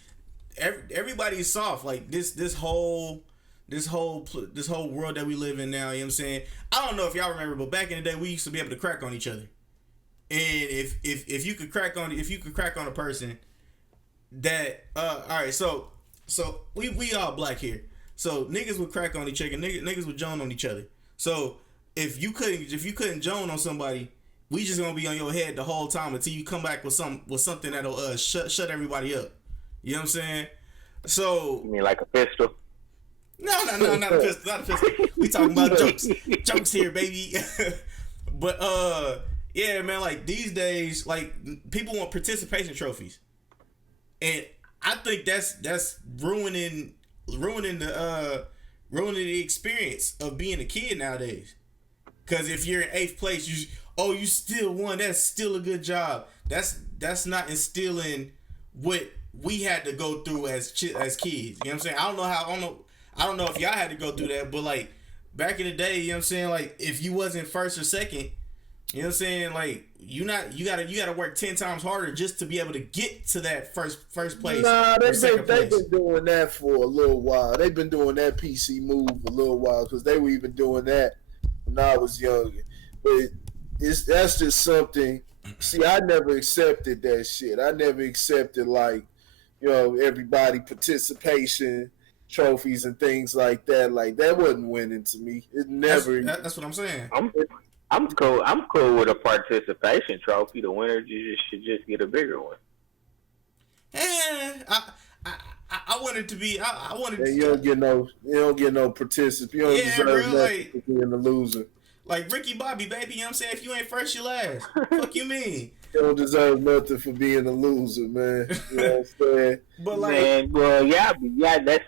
Everybody's soft. Like this whole world that we live in now. You know what I'm saying? I don't know if y'all remember, but back in the day, we used to be able to crack on each other. And if you could crack on a person, that all right. So we all black here. So niggas would crack on each other. Niggas would joan on each other. So if you couldn't joan on somebody, we just gonna be on your head the whole time until you come back with something that'll shut everybody up. You know what I'm saying? So You mean like a pistol? No, not a pistol. We talking about jokes here, baby. But yeah, man, like these days, like people want participation trophies, and I think that's ruining the experience of being a kid nowadays. Because if you're in 8th place, you still won. That's still a good job. That's not instilling what we had to go through as kids. You know what I'm saying? I don't know if y'all had to go through that, but like back in the day, you know what I'm saying? Like if you wasn't first or second, you know what I'm saying? Like you gotta work 10 times harder just to be able to get to that first place. Nah, they've been doing that for a little while. They've been doing that PC move a little while because they were even doing that when I was younger. But that's just something. See, I never accepted that shit. I never accepted like, you know, everybody participation trophies and things like that. Like that wasn't winning to me. It never. That's what I'm saying. I'm cool. I'm cool with a participation trophy. The winner should just get a bigger one. I wanted to be. I wanted. And you don't get no participant. You don't deserve nothing for being a loser. Like Ricky Bobby, baby. You know what I'm saying? If you ain't first, you last. Fuck you mean? You don't deserve nothing for being a loser, man. You know what I'm saying? But like, man, well, yeah. That's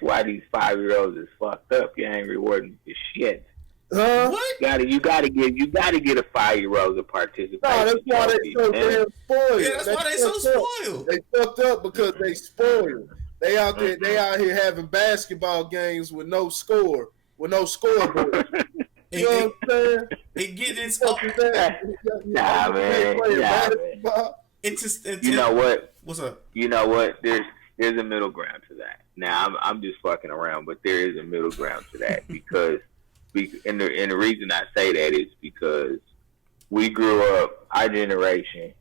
why these 5-year-olds is fucked up. You ain't rewarding the shit. Huh? What? You gotta get a 5-year-old to participate. No, that's why they so damn spoiled. Yeah, that's why they so spoiled. They fucked up because they spoiled. They out here having basketball games with no score, with no scoreboard. You know what I'm saying? It gets Nah, man. It's just you know what? What's up? You know what? There's a middle ground to that. Now I'm just fucking around, but there is a middle ground to that because and the reason I say that is because we grew up, our generation,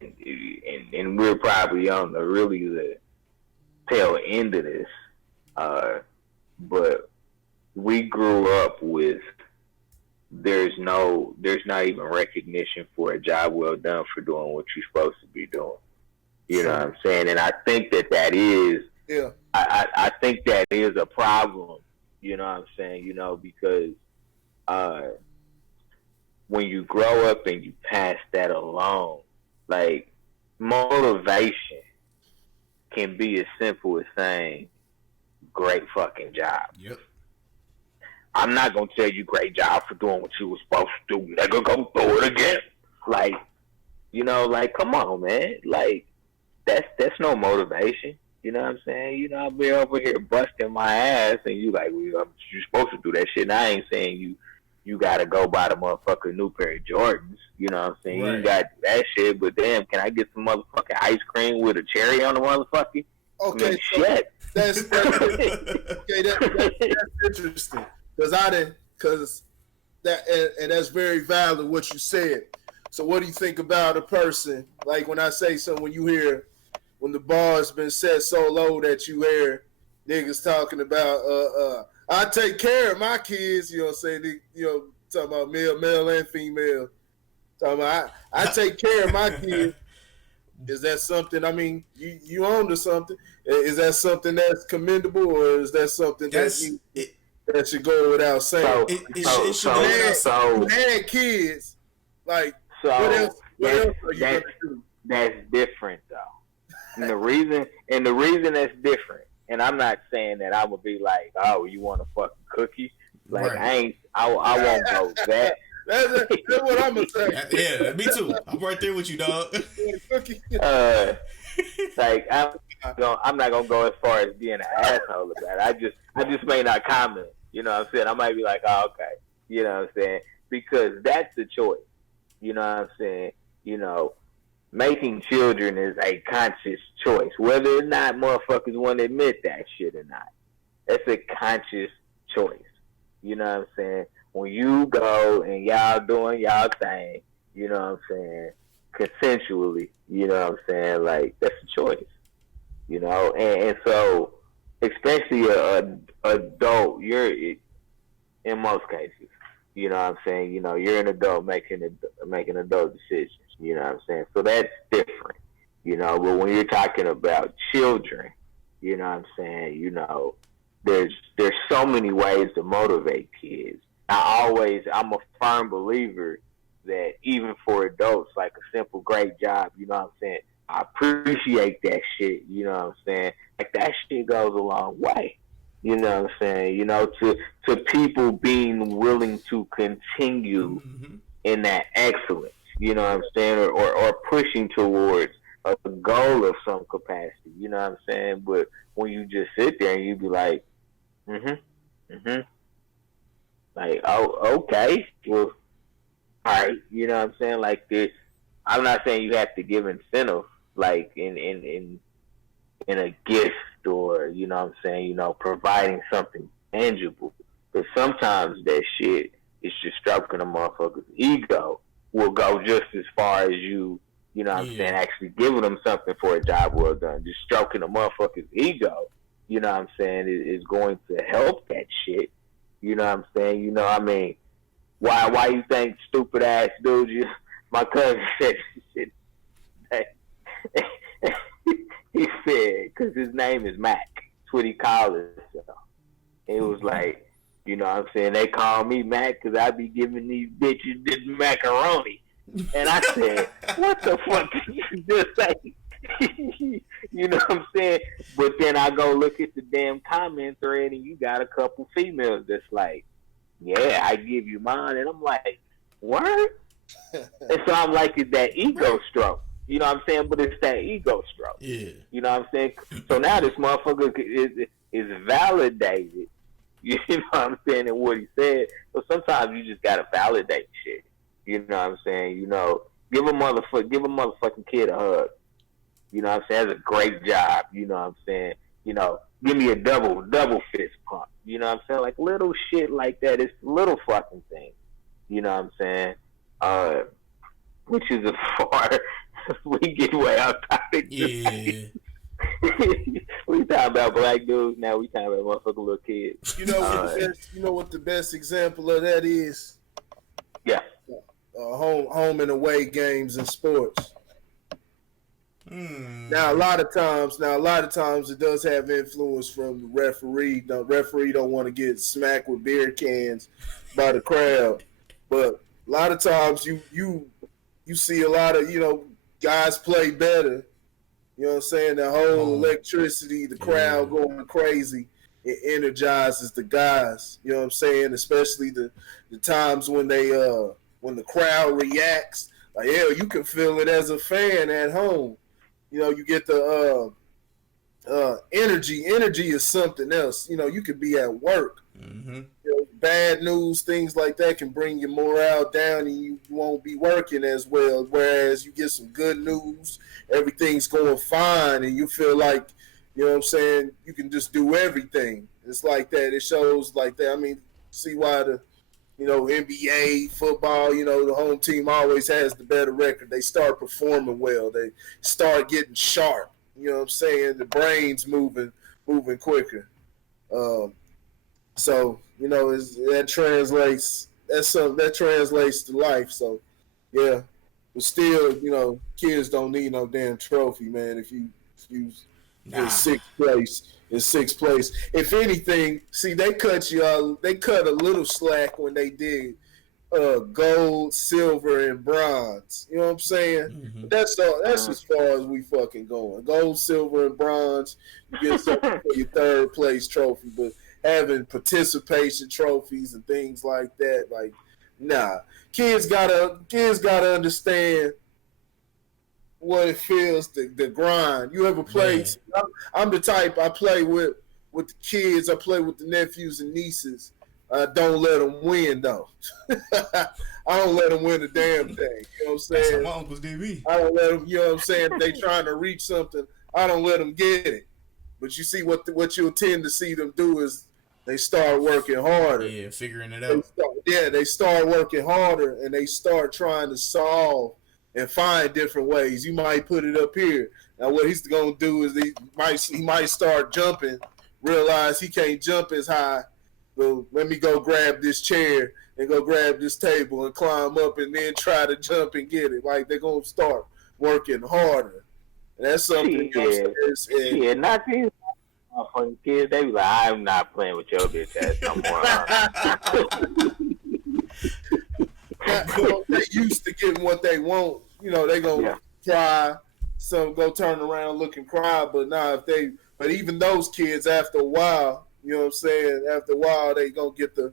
and we're probably on the tail end of this, but we grew up with there's not even recognition for a job well done for doing what you're supposed to be doing. You know what I'm saying? And I think that is, I think that is a problem. You know what I'm saying? You know, because when you grow up and you pass that along, like motivation can be as simple as saying, "Great fucking job." Yep. I'm not gonna tell you great job for doing what you were supposed to do. Nigga, go throw it again. Like, you know, like come on, man. Like that's no motivation. You know what I'm saying? You know, I'll be over here busting my ass, and you like, well, you're supposed to do that shit. And I ain't saying you gotta go buy the motherfucking new pair of Jordans. You know what I'm saying? Right. You got that shit, but damn, can I get some motherfucking ice cream with a cherry on the motherfucker? Okay, I mean, so shit. That's interesting because that's very valid what you said. So what do you think about a person like when I say something when you hear when the bar's been set so low that you hear niggas talking about I take care of my kids, you know what I'm saying? You know, talking about male and female. Talking about I take care of my kids. Is that something? I mean, you own to something. Is that something that's commendable, or is that something that should go without saying? It should go without saying. You had kids, like so what else are you gonna do? That's different though, and the reason that's different. And I'm not saying that I would be like, oh, you want a fucking cookie? Like right. I won't go that. That's what I'm gonna say. Yeah, me too. I'm right there with you, dog. Like I'm not gonna go as far as being an asshole about it. I just may not comment. You know what I'm saying? I might be like, oh, okay. You know what I'm saying? because that's a choice. You know what I'm saying? You know, making children is a conscious choice. Whether or not motherfuckers want to admit that shit or not, that's a conscious choice. You know what I'm saying? When you go and y'all doing y'all thing, you know what I'm saying, consensually, you know what I'm saying, like, that's a choice. You know, and so, especially a adult, you're, in most cases, you know what I'm saying, you know, you're an adult making adult decisions, you know what I'm saying? So that's different, you know, but when you're talking about children, you know what I'm saying, you know, there's so many ways to motivate kids. I'm a firm believer that even for adults, like a simple great job, you know what I'm saying, I appreciate that shit, you know what I'm saying? Like, that shit goes a long way. You know what I'm saying? You know, to people being willing to continue in that excellence, you know what I'm saying? Or pushing towards a goal of some capacity, you know what I'm saying? But when you just sit there and you be like, like, oh, okay, well, all right, you know what I'm saying? Like, I'm not saying you have to give incentive, like, in a gift, or, you know what I'm saying, you know, providing something tangible. But sometimes that shit is just stroking a motherfucker's ego will go just as far as you know what I'm saying, actually giving them something for a job well done. Just stroking a motherfucker's ego, you know what I'm saying, is going to help that shit. You know what I'm saying? You know, I mean, why you think stupid ass dude, my cousin said shit. He said, because his name is Mac. That's what he called himself. It was like, you know what I'm saying, they call me Mac because I be giving these bitches this macaroni. And I said, what the fuck did you just say? You know what I'm saying? But then I go look at the damn comment thread and you got a couple females that's like, yeah, I give you mine. And I'm like, what? And so I'm like, it's that ego stroke. You know what I'm saying? But it's that ego stroke. Yeah. You know what I'm saying? So now this motherfucker is validated. You know what I'm saying? In what he said. So sometimes you just gotta validate shit. You know what I'm saying? You know, give a motherfucking kid a hug. You know what I'm saying? That's a great job. You know what I'm saying? You know, give me a double fist pump. You know what I'm saying? Like little shit like that. It's little fucking things. You know what I'm saying? Which is a far we get way off topic. Yeah. We talking about black dudes now. We talking about motherfucking little kids. You know what the best example of that is? Yeah. Home and away games in sports. Now a lot of times it does have influence from the referee. The referee don't want to get smacked with beer cans by the crowd, but a lot of times you see a lot of, you know, guys play better. You know what I'm saying? The whole electricity, the crowd going crazy, it energizes the guys. You know what I'm saying? Especially the times when when the crowd reacts. Like, hell, you can feel it as a fan at home. You know, you get the energy. Energy is something else. You know, you could be at work. You know, bad news, things like that can bring your morale down, and you won't be working as well. Whereas you get some good news, everything's going fine, and you feel like, you know what I'm saying, you can just do everything. It's like that. It shows like that. I mean, see why the, you know, NBA, football, you know, the home team always has the better record. They start performing well. They start getting sharp. You know what I'm saying? The brain's moving quicker. So, you know, that translates to life. So, yeah. But still, you know, kids don't need no damn trophy, man. If you in sixth place. If anything, see, they cut a little slack when they did gold, silver, and bronze. You know what I'm saying? But that's as far as we fucking going. Gold, silver, and bronze. You get something for your third place trophy, but having participation trophies and things like that, like, nah. Kids gotta understand what it feels, the grind. You ever played? I'm the type, I play with the kids. I play with the nephews and nieces. don't let them win though. I don't let them win a damn thing. You know what I'm saying? That's how my uncles did me. I don't let them. You know what I'm saying? If they trying to reach something, I don't let them get it. But you see what you'll tend to see them do is they start working harder. Yeah, figuring it out. They start working harder and they start trying to solve and find different ways. You might put it up here. Now what he's gonna do is he might start jumping, realize he can't jump as high. So let me go grab this chair and go grab this table and climb up and then try to jump and get it. Like they're gonna start working harder. And that's something. Yeah, not these motherfucking kids. They be like, I'm not playing with your bitch ass no more. They used to getting what they want. You know, they gonna cry. Some go turn around, look and cry. But but even those kids, after a while, you know what I'm saying? After a while, they gonna get the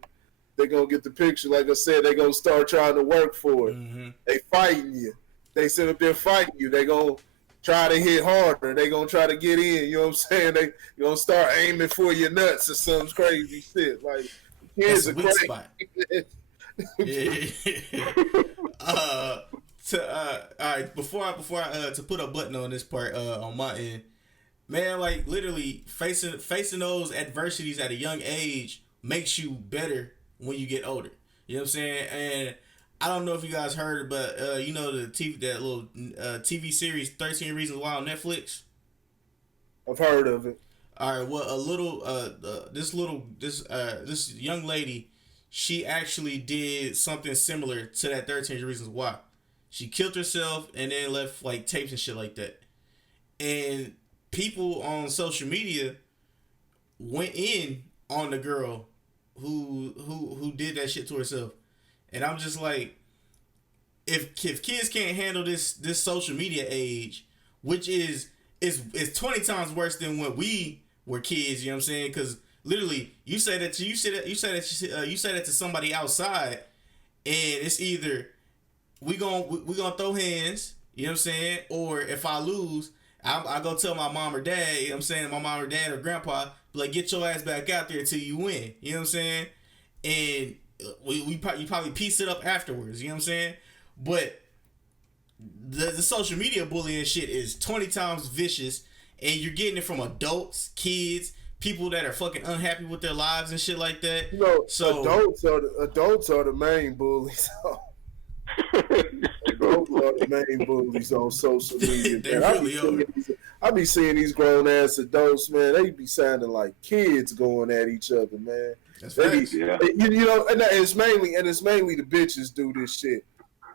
picture. Like I said, they gonna start trying to work for it. Mm-hmm. They fighting you. They sit up there fighting you. They gonna try to hit harder. They gonna try to get in. You know what I'm saying? They gonna start aiming for your nuts or some crazy shit. Like kids are crazy. All right. Before I to put a button on this part on my end, man, like literally facing those adversities at a young age makes you better when you get older. You know what I'm saying? And I don't know if you guys heard, but you know that little TV series 13 Reasons Why on Netflix. I've heard of it. All right. Well, this young lady, she actually did something similar to that 13 Reasons Why. She killed herself and then left like tapes and shit like that. And people on social media went in on the girl who did that shit to herself. And I'm just like, if kids can't handle this social media age, which is 20 times worse than when we were kids, you know what I'm saying? Because literally, you say that to somebody outside, and it's either we gonna throw hands, you know what I'm saying, or if I lose, I go tell my mom or dad, you know what I'm saying, my mom or dad or grandpa, like, get your ass back out there till you win, you know what I'm saying, and you probably piece it up afterwards, you know what I'm saying, but the social media bullying shit is 20 times vicious, and you're getting it from adults, kids, people that are fucking unhappy with their lives and shit like that. You know, so adults are the main bullies. Adults are the main bullies on social media. They really are. I be seeing these grown ass adults, man. They be sounding like kids going at each other, man. That's right. You know, and it's mainly the bitches do this shit,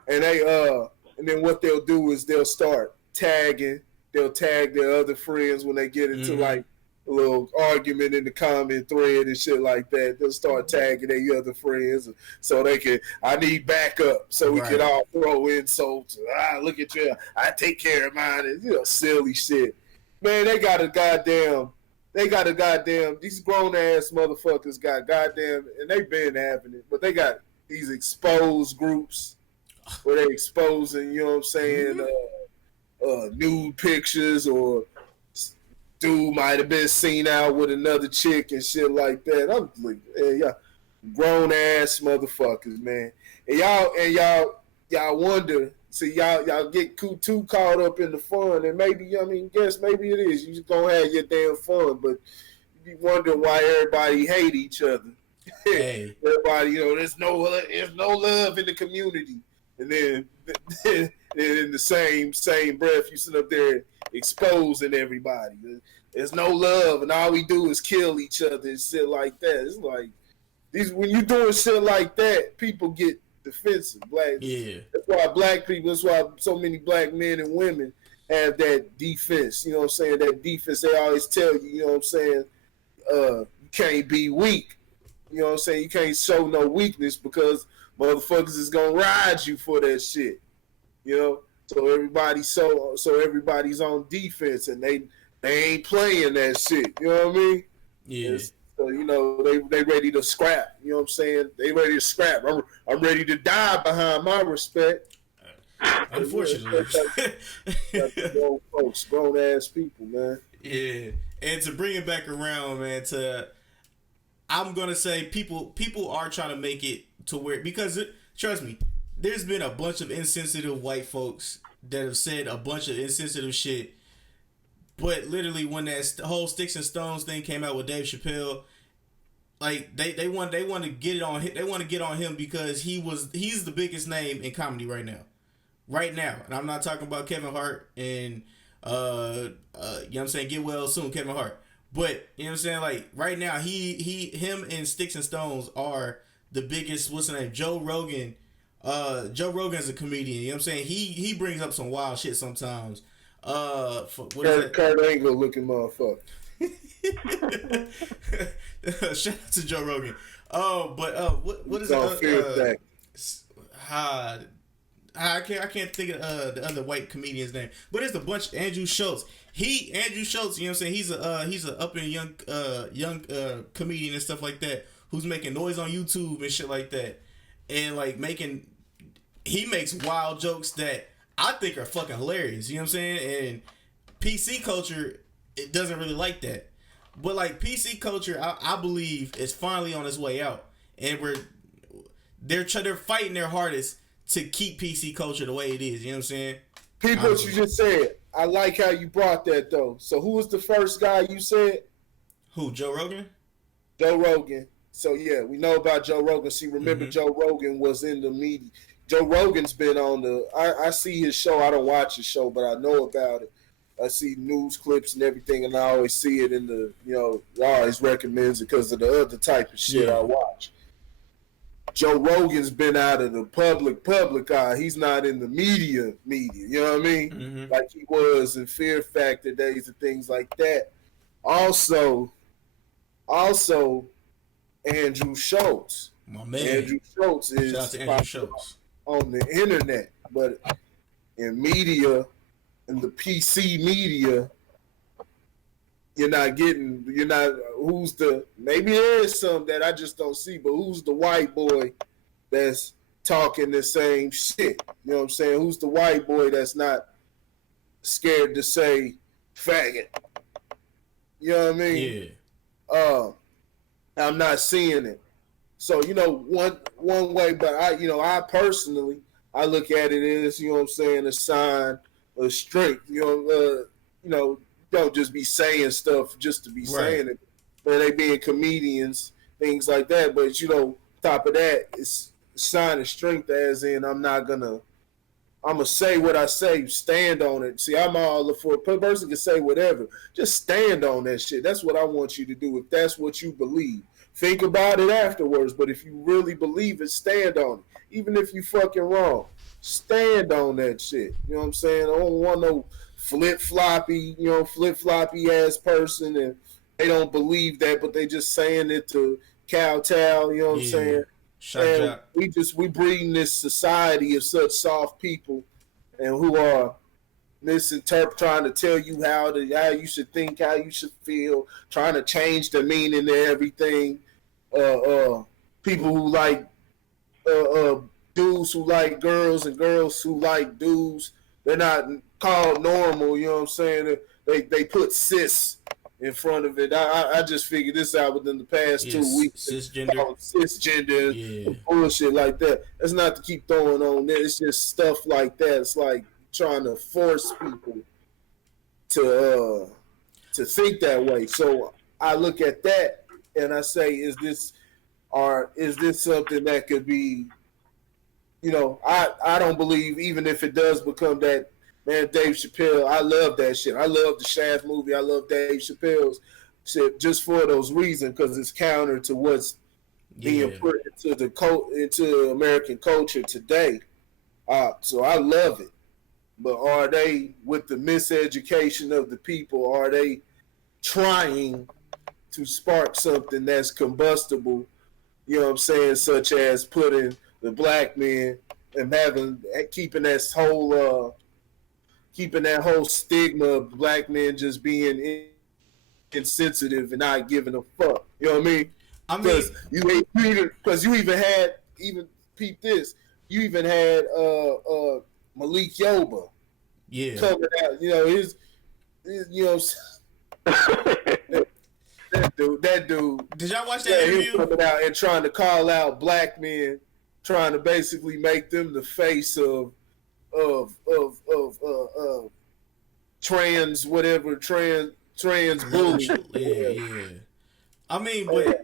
and and then what they'll do is they'll start tagging. They'll tag their other friends when they get into like a little argument in the comment thread and shit like that. They'll start tagging their other friends so they can, I need backup, so we can all throw insults. Look at you, I take care of mine, and, you know, silly shit. Man, they got a goddamn, these grown ass motherfuckers got goddamn, and they been having it, but they got these exposed groups where they exposing, you know what I'm saying, nude pictures, or dude might have been seen out with another chick and shit like that. I'm like, hey, y'all grown ass motherfuckers, man. And y'all wonder, see, y'all get too caught up in the fun, and maybe maybe it is. You just gonna have your damn fun, but you be wondering why everybody hate each other. Hey. Everybody, you know, there's no love in the community, and then in the same breath, you sit up there exposing everybody. There's no love, and all we do is kill each other and shit like that. It's like when you doing shit like that, people get defensive. That's why so many black men and women have that defense. You know what I'm saying? That defense, they always tell you. You know what I'm saying? You can't be weak. You know what I'm saying? You can't show no weakness because motherfuckers is gonna ride you for that shit. You know, so everybody's on defense, and they ain't playing that shit. You know what I mean? Yeah. So, you know, they ready to scrap. You know what I'm saying? They ready to scrap. I'm ready to die behind my respect. Unfortunately. Grown folks, grown ass people, man. Yeah. And to bring it back around, man, I'm gonna say people are trying to make it to where, because trust me, there's been a bunch of insensitive white folks that have said a bunch of insensitive shit. But literally, when that whole Sticks and Stones thing came out with Dave Chappelle, like they want to get it on him. They want to get on him because he's the biggest name in comedy right now. Right now, and I'm not talking about Kevin Hart and you know what I'm saying, get well soon, Kevin Hart. But you know what I'm saying, like right now, him and Sticks and Stones are the biggest. What's the name? Joe Rogan. Joe Rogan's a comedian. You know what I'm saying? He brings up some wild shit sometimes. What is that? Kurt Angle looking motherfucker. Shout out to Joe Rogan. What is it? I can't think of the other white comedian's name, but it's a bunch. Andrew Schultz. Andrew Schultz. You know what I'm saying? He's a up and young comedian and stuff like that, who's making noise on YouTube and shit like that, and like he makes wild jokes that I think are fucking hilarious. You know what I'm saying? And PC culture, it doesn't really like that. But like PC culture, I believe is finally on its way out, and they're fighting their hardest to keep PC culture the way it is. You know what I'm saying? People, what you just said. I like how you brought that though. So who was the first guy you said? Who? Joe Rogan? Joe Rogan. So yeah, we know about Joe Rogan. See, remember Joe Rogan was in the media. Joe Rogan's been on I see his show. I don't watch his show, but I know about it. I see news clips and everything, and I always see it in the, I always recommends it because of the other type of shit I watch. Joe Rogan's been out of the public eye. He's not in the media, you know what I mean? Mm-hmm. Like he was in Fear Factor days and things like that. Also, Andrew Schultz. My man. Andrew Schultz is shout out to Andrew Schultz on the internet, but in media, in the PC media, maybe there is some that I just don't see, but who's the white boy that's talking the same shit? You know what I'm saying? Who's the white boy that's not scared to say faggot? You know what I mean? Yeah. I'm not seeing it. So, one way, but I personally, I look at it as, a sign of strength. Don't just be saying stuff just to be saying it. But they being comedians, things like that. But, top of that, it's a sign of strength, as in I'm going to say what I say, stand on it. See, I'm all for a person can say whatever. Just stand on that shit. That's what I want you to do if that's what you believe. Think about it afterwards, but if you really believe it, stand on it. Even if you fucking wrong, stand on that shit. You know what I'm saying? I don't want no flip-floppy ass person, and they don't believe that, but they just saying it to kowtow, you know what I'm saying? And we breeding this society of such soft people, and who are trying to tell you how you should think, how you should feel, trying to change the meaning to everything. People who like dudes who like girls and girls who like dudes, they're not called normal. You know what I'm saying? They put cis in front of it. I just figured this out within the past 2 weeks. Cisgender, and bullshit like that. That's not to keep throwing on there. It's just stuff like that. It's like trying to force people to think that way. So I look at that and I say, is this something that could be, I don't believe, even if it does become that, man, Dave Chappelle, I love that shit. I love the Shaft movie. I love Dave Chappelle's shit just for those reasons, because it's counter to what's being put into American culture today. So I love it. But are they, with the miseducation of the people, are they trying to spark something that's combustible, you know what I'm saying, such as putting the black men and keeping that whole stigma of black men just being insensitive and not giving a fuck. You know what I mean? Because you even had Malik Yoba coming out. That dude. Did y'all watch that interview? Him coming out and trying to call out black men, trying to basically make them the face of trans whatever trans bully. Yeah. I mean, but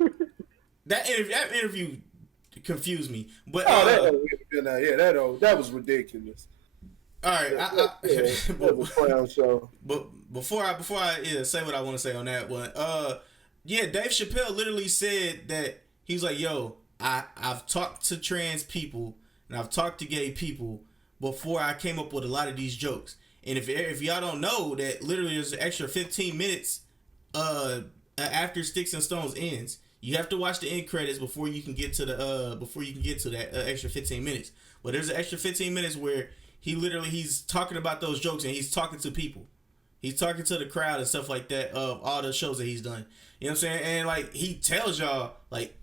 that interview confused me. But that was ridiculous. All right, that was a clown show. But before I say what I want to say on that one, Dave Chappelle literally said that he's like, yo, I've talked to trans people and I've talked to gay people before I came up with a lot of these jokes. And if y'all don't know that literally there's an extra 15 minutes after Sticks and Stones ends. You have to watch the end credits before you can get to that extra 15 minutes. But there's an extra 15 minutes where he's talking about those jokes and he's talking to people. He's talking to the crowd and stuff like that of all the shows that he's done. You know what I'm saying? And like he tells y'all like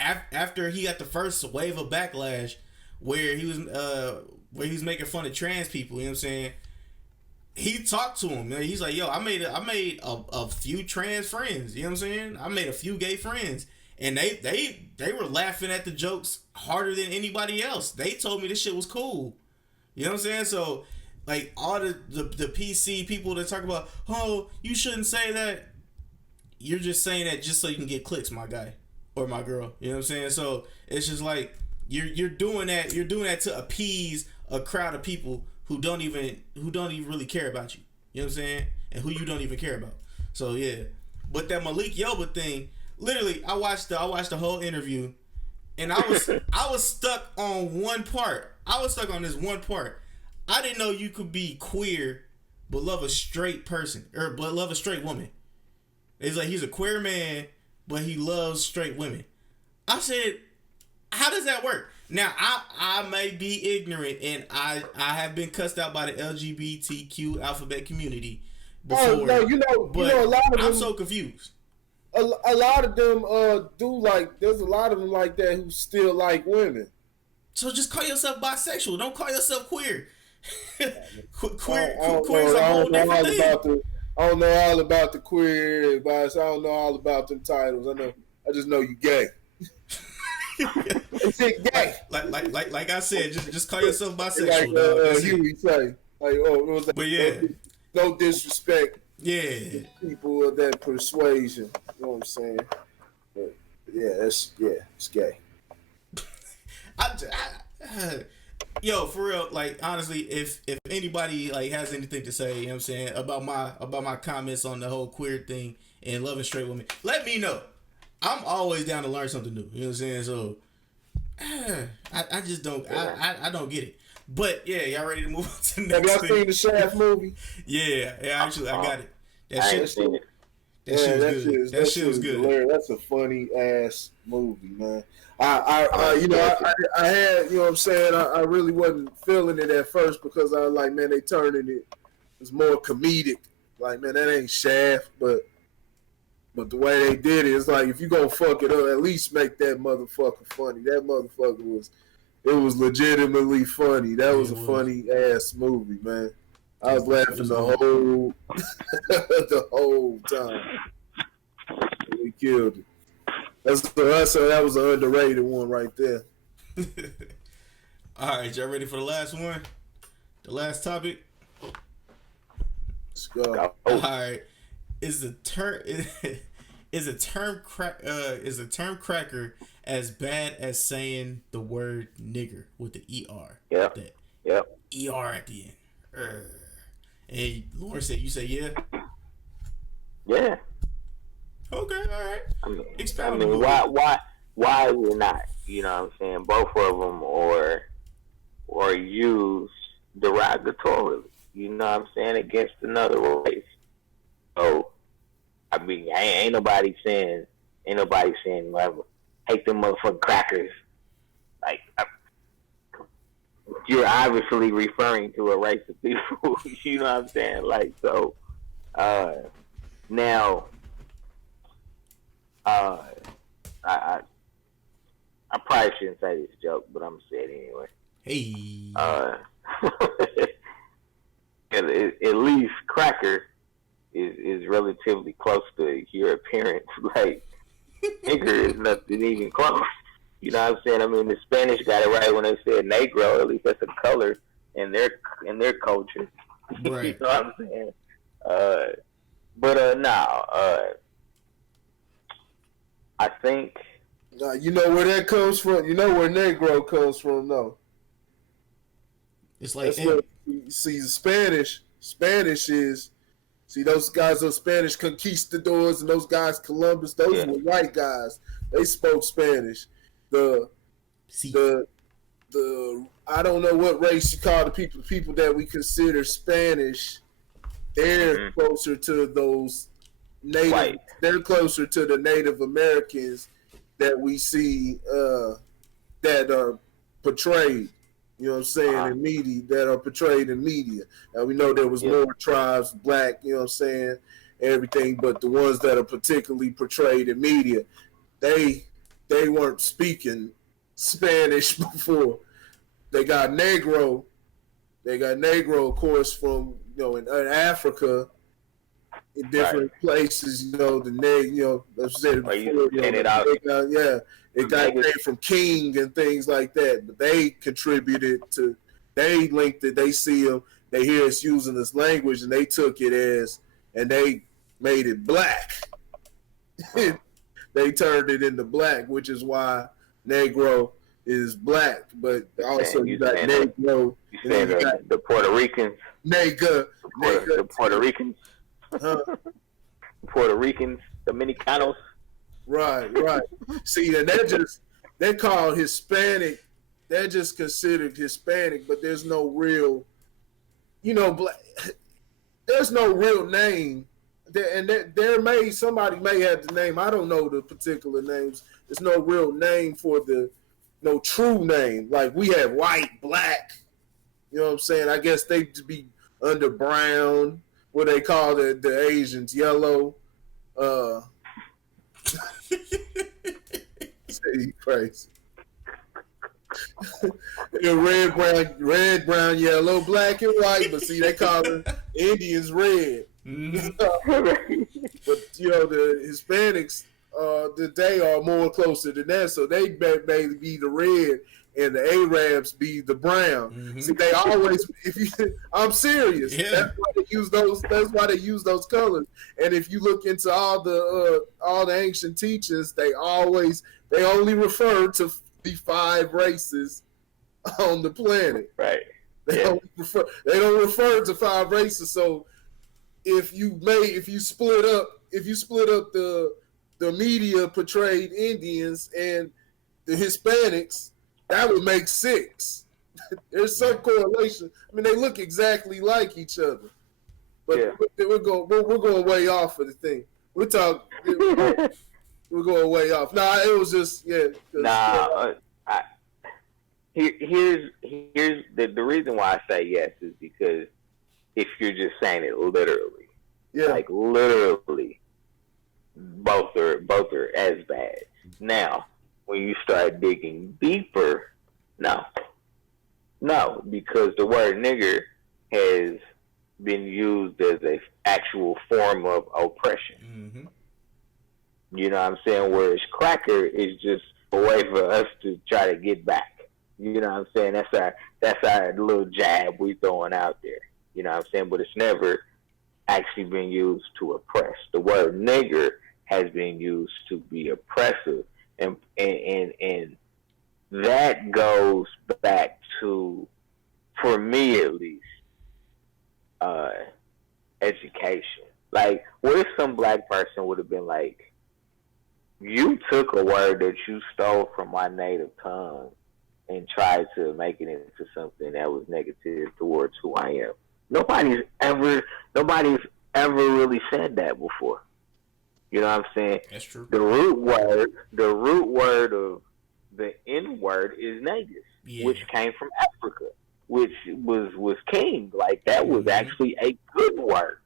after he got the first wave of backlash where he was making fun of trans people, you know what I'm saying? He talked to him. He's like, yo, I made a few trans friends. You know what I'm saying? I made a few gay friends. And they were laughing at the jokes harder than anybody else. They told me this shit was cool. You know what I'm saying? So, like, all the PC people that talk about, oh, you shouldn't say that. You're just saying that just so you can get clicks, my guy. Or my girl. You know what I'm saying? So, it's just like, you're doing that to appease a crowd of people who don't even really care about you. You know what I'm saying? And who you don't even care about. So yeah. But that Malik Yoba thing, literally I watched the whole interview and I was stuck on one part. I was stuck on this one part. I didn't know you could be queer but love a straight person but love a straight woman. It's like he's a queer man but he loves straight women. I said, how does that work? Now, I may be ignorant, and I have been cussed out by the LGBTQ alphabet community before. Oh, no, a lot of them, I'm so confused. A lot of them there's a lot of them like that who still like women. So just call yourself bisexual. Don't call yourself queer. Queer is a whole different thing. I don't know all about the queer advice. I don't know all about them titles. I just know you gay. It's gay. Like I said, just call yourself bisexual. Like Huey say, it was like, but yeah, no disrespect. Yeah, people of that persuasion. You know what I'm saying? But it's gay. Yo, for real, like honestly, if anybody like has anything to say, you know what I'm saying, about my comments on the whole queer thing and loving straight women, let me know. I'm always down to learn something new. You know what I'm saying? So I just don't I don't get it. But yeah, y'all ready to move on to the next thing? Have y'all seen the Shaft movie? Yeah, actually I got it. That shit was good. That shit was good. Hilarious. That's a funny ass movie, man. I had, you know what I'm saying, I really wasn't feeling it at first because I was like, man, they turning it. It's more comedic. Like, man, that ain't Shaft, but the way they did it, it's like if you gonna fuck it up, at least make that motherfucker funny. That motherfucker was legitimately funny. That was a funny ass movie, man. I was laughing the whole time. We killed it. That was an underrated one right there. All right, y'all ready for the last one? The last topic. Let's go. All right. Is a term cracker as bad as saying the word nigger with the ER? Yep. ER at the end. And Lauren said, you say yeah? Yeah. Okay, all right. I mean, why we're not? You know what I'm saying? Both of them or used derogatorily. You know what I'm saying? Against another race. So, I mean, ain't nobody saying, well, hate them motherfucking crackers. Like, you're obviously referring to a race of people. You know what I'm saying? Like, so, now, I probably shouldn't say this joke, but I'm gonna say it anyway. Hey. At least cracker is relatively close to your appearance. Like nigger is nothing even close. You know what I'm saying? I mean, the Spanish got it right when they said negro. At least that's a color in their culture. You Right. know what I'm saying? Uh, but no, I think You know where that comes from. You know where Negro comes from, though. It's like That's what you see. Spanish is. See those guys, those Spanish conquistadors, and those guys Columbus. Those were white guys. They spoke Spanish. The see. the I don't know what race you call the people that we consider Spanish. They're closer to those native. White. They're closer to the Native Americans that we see that are portrayed. You know what I'm saying in media, that are portrayed in media. And we know there was more tribes, black. You know what I'm saying, everything. But the ones that are particularly portrayed in media, they weren't speaking Spanish before. They got Negro. They got Negro, of course, from in Africa, in different places. Let's say before, it got name from King and things like that. But they contributed to. They linked it. They see them. They hear us using this language, and they took it as, and they made it black. They turned it into black, which is why Negro is black, but also you got Negro. You saying the Puerto Ricans? Nigger. The Puerto Ricans? Puerto Ricans, Dominicanos. Right. See, and they're called Hispanic. They're just considered Hispanic, but there's no real, black. There's no real name. Somebody may have the name. I don't know the particular names. There's no real name for no true name. Like we have white, black. You know what I'm saying? I guess they be under brown. What they call the Asians, yellow. Say crazy. red, brown, yellow, black, and white. But see, they call them Indians red. Mm-hmm. But the Hispanics, they are more closer than that, so they may be the red, and the Arabs be the brown. Mm-hmm. See, they always, I'm serious. Yeah. That's why they use those. That's why they use those colors. And if you look into all the ancient teachings, they only refer to the 5 races on the planet. Right. They don't refer to 5 races. So if you split up the media portrayed Indians and the Hispanics, that would make 6. There's some correlation. I mean, they look exactly like each other, but we're going way off of the thing. We're going way off. Nah, it was just Here's the reason why I say yes is because if you're just saying it literally, like literally, both are as bad. Now, when you start digging deeper, no, because the word nigger has been used as an actual form of oppression. Mm-hmm. You know what I'm saying? Whereas cracker is just a way for us to try to get back. You know what I'm saying? That's our little jab we throwing out there. You know what I'm saying? But it's never actually been used to oppress. The word nigger has been used to be oppressive, and that goes back to, for me at least, education. Like, what if some black person would have been like, you took a word that you stole from my native tongue and tried to make it into something that was negative towards who I am. Nobody's ever really said that before. You know what I'm saying? That's true. The root word of the N word is negus, which came from Africa, which was king. Like, that was actually a good word.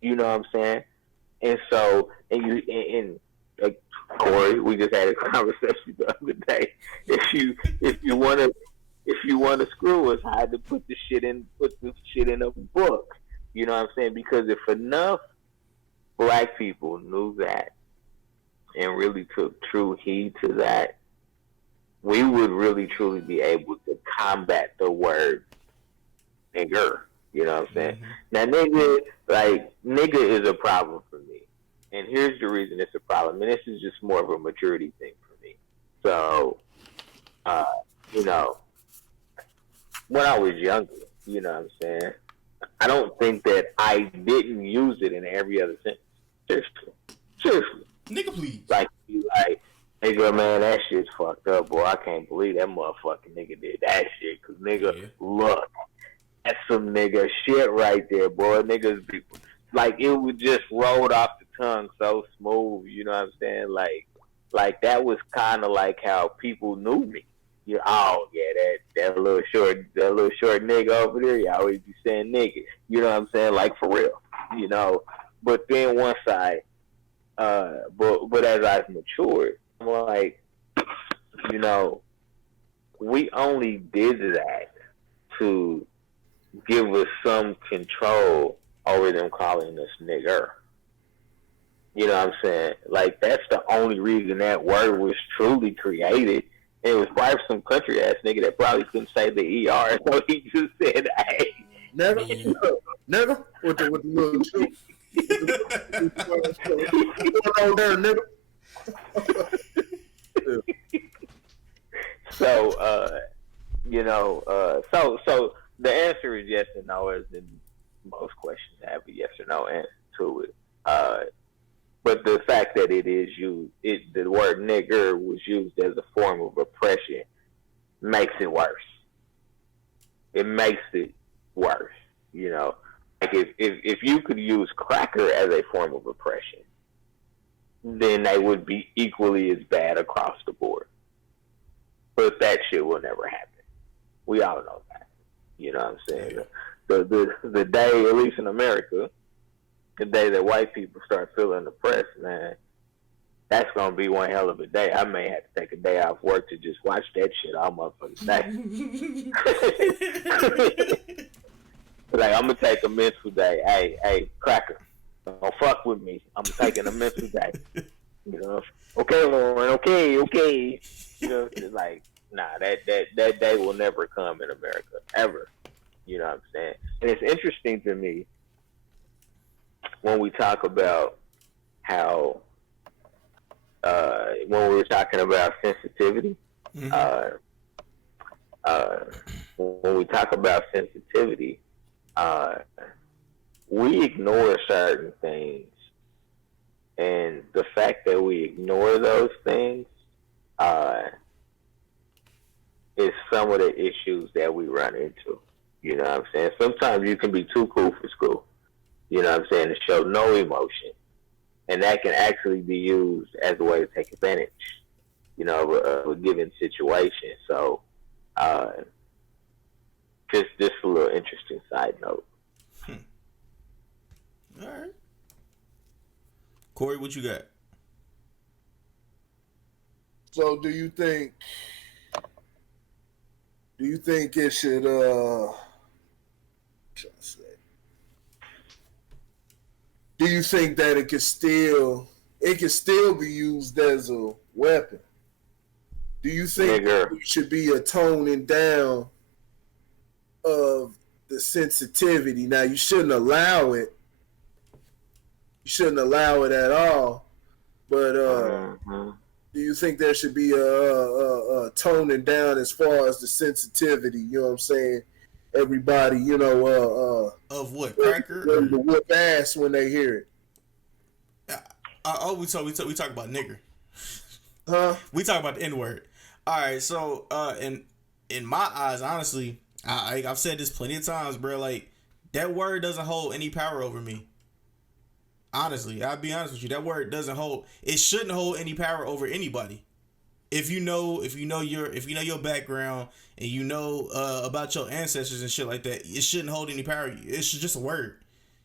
You know what I'm saying? And so, and Corey, we just had a conversation the other day. If you want to screw us, I had to put the shit in a book. You know what I'm saying? Because if enough black people knew that and really took true heed to that, we would really truly be able to combat the word nigger. You know what I'm saying? Now, nigger is a problem for me. And here's the reason it's a problem. And this is just more of a maturity thing for me. So, you know, when I was younger, you know what I'm saying? I don't think that I didn't use it in every other sentence. Seriously. Nigga, please. Like, nigga, man, that shit's fucked up, boy. I can't believe that motherfucking nigga did that shit. Cause nigga, look, that's some nigga shit right there, boy. Niggas be like, it would just roll off the tongue so smooth. You know what I'm saying? Like that was kind of like how people knew me. You know, oh yeah, that little short nigga over there. You always be saying nigga. You know what I'm saying? Like for real. You know. But then once but as I've matured, I'm like, you know, we only did that to give us some control over them calling us nigger. You know what I'm saying? Like, that's the only reason that word was truly created. And it was probably some country ass nigga that probably couldn't say the ER, so he just said, hey. Never with the little shoe. What's on there, nigga? So, you know, so the answer is yes and no, as in most questions have a yes or no answer to it. But the fact that it is used, the word nigger was used as a form of oppression makes it worse. It makes it worse, you know. Like if you could use cracker as a form of oppression, then they would be equally as bad across the board. But that shit will never happen. We all know that. You know what I'm saying? The day, at least in America, the day that white people start feeling oppressed, man, that's going to be one hell of a day. I may have to take a day off work to just watch that shit all motherfucking day. Like, I'm going to take a mental day. Hey, cracker, don't fuck with me. I'm taking a mental day. You know? Okay, Lauren, okay. You know, it's like, nah, that day will never come in America, ever. You know what I'm saying? And it's interesting to me when we talk about how, when we were talking about sensitivity, when we talk about sensitivity, we ignore certain things, and the fact that we ignore those things is some of the issues that we run into. You know what I'm saying? Sometimes you can be too cool for school, you know what I'm saying, to show no emotion, and that can actually be used as a way to take advantage, you know, of a given situation. So, just a little interesting side note. All right. Corey, what you got? So do you think it should do you think that it can still be used as a weapon? Do you think there should be a toning down of the sensitivity? Now, you shouldn't allow it. You shouldn't allow it at all. But do you think there should be a toning down as far as the sensitivity? You know what I'm saying? Everybody, you know, of what, cracker? To whip ass when they hear it. We talk about nigger. Huh? We talk about the N-word. All right, so in my eyes, honestly, I've said this plenty of times, bro. Like, that word doesn't hold any power over me. Honestly, I'll be honest with you. That word doesn't hold. It shouldn't hold any power over anybody. If you know your background and you know about your ancestors and shit like that, it shouldn't hold any power. It's just a word.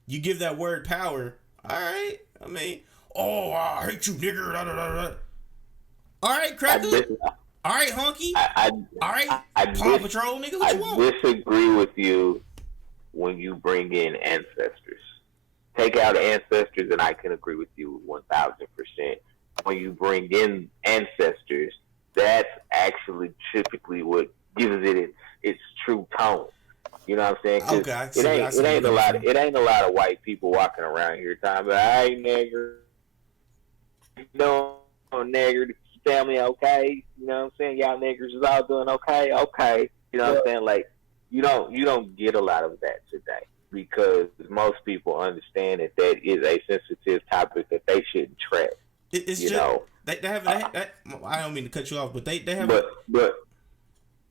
You give that word power, all right. I mean, oh, I hate you, nigger. Da, da, da, da. All right, cracker. All right, honky. All right, Paw Patrol, nigga. What you want? I disagree with you when you bring in ancestors. take out ancestors, and I can agree with you 1,000%. When you bring in ancestors, that's actually typically what gives it its true tone. You know what I'm saying? 'Cause Okay, it ain't a lot of white people walking around here talking about, hey, nigger, you know, nigger, the family okay? You know what I'm saying? Y'all niggers is all doing okay? Okay. You know what I'm saying? Like, you don't get a lot of that today because most people understand that is a sensitive topic that they shouldn't tread. It's you just know. they have I don't mean to cut you off, but they have. But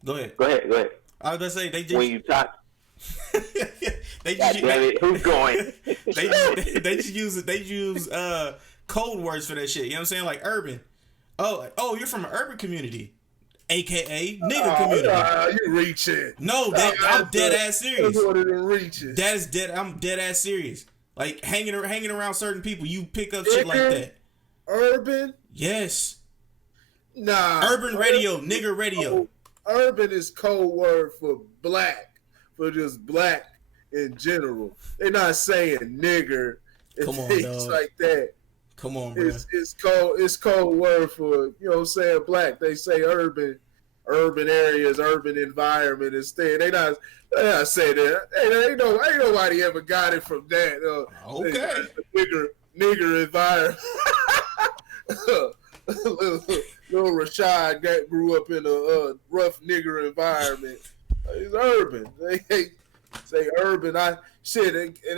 go ahead. Go ahead. I was gonna say they just when you talk. they God just damn it, who's going? they just use code words for that shit. You know what I'm saying? Like urban. Oh, you're from an urban community, aka nigger community. You reaching? No, I'm dead ass serious. That's what it reaches. That is dead. I'm dead ass serious. Like hanging around certain people, you pick up shit like that. Urban? Yes. Nah. Urban radio, nigger radio. Urban is code word for black, for just black in general. They're not saying nigger and things like that. Come on, bro. It's code word for, you know what I'm saying, black. They say urban areas, urban environment instead. They not saying that. Ain't nobody ever got it from that. Okay. Nigger environment. little Rashad grew up in a rough nigger environment. He's urban. They say urban. And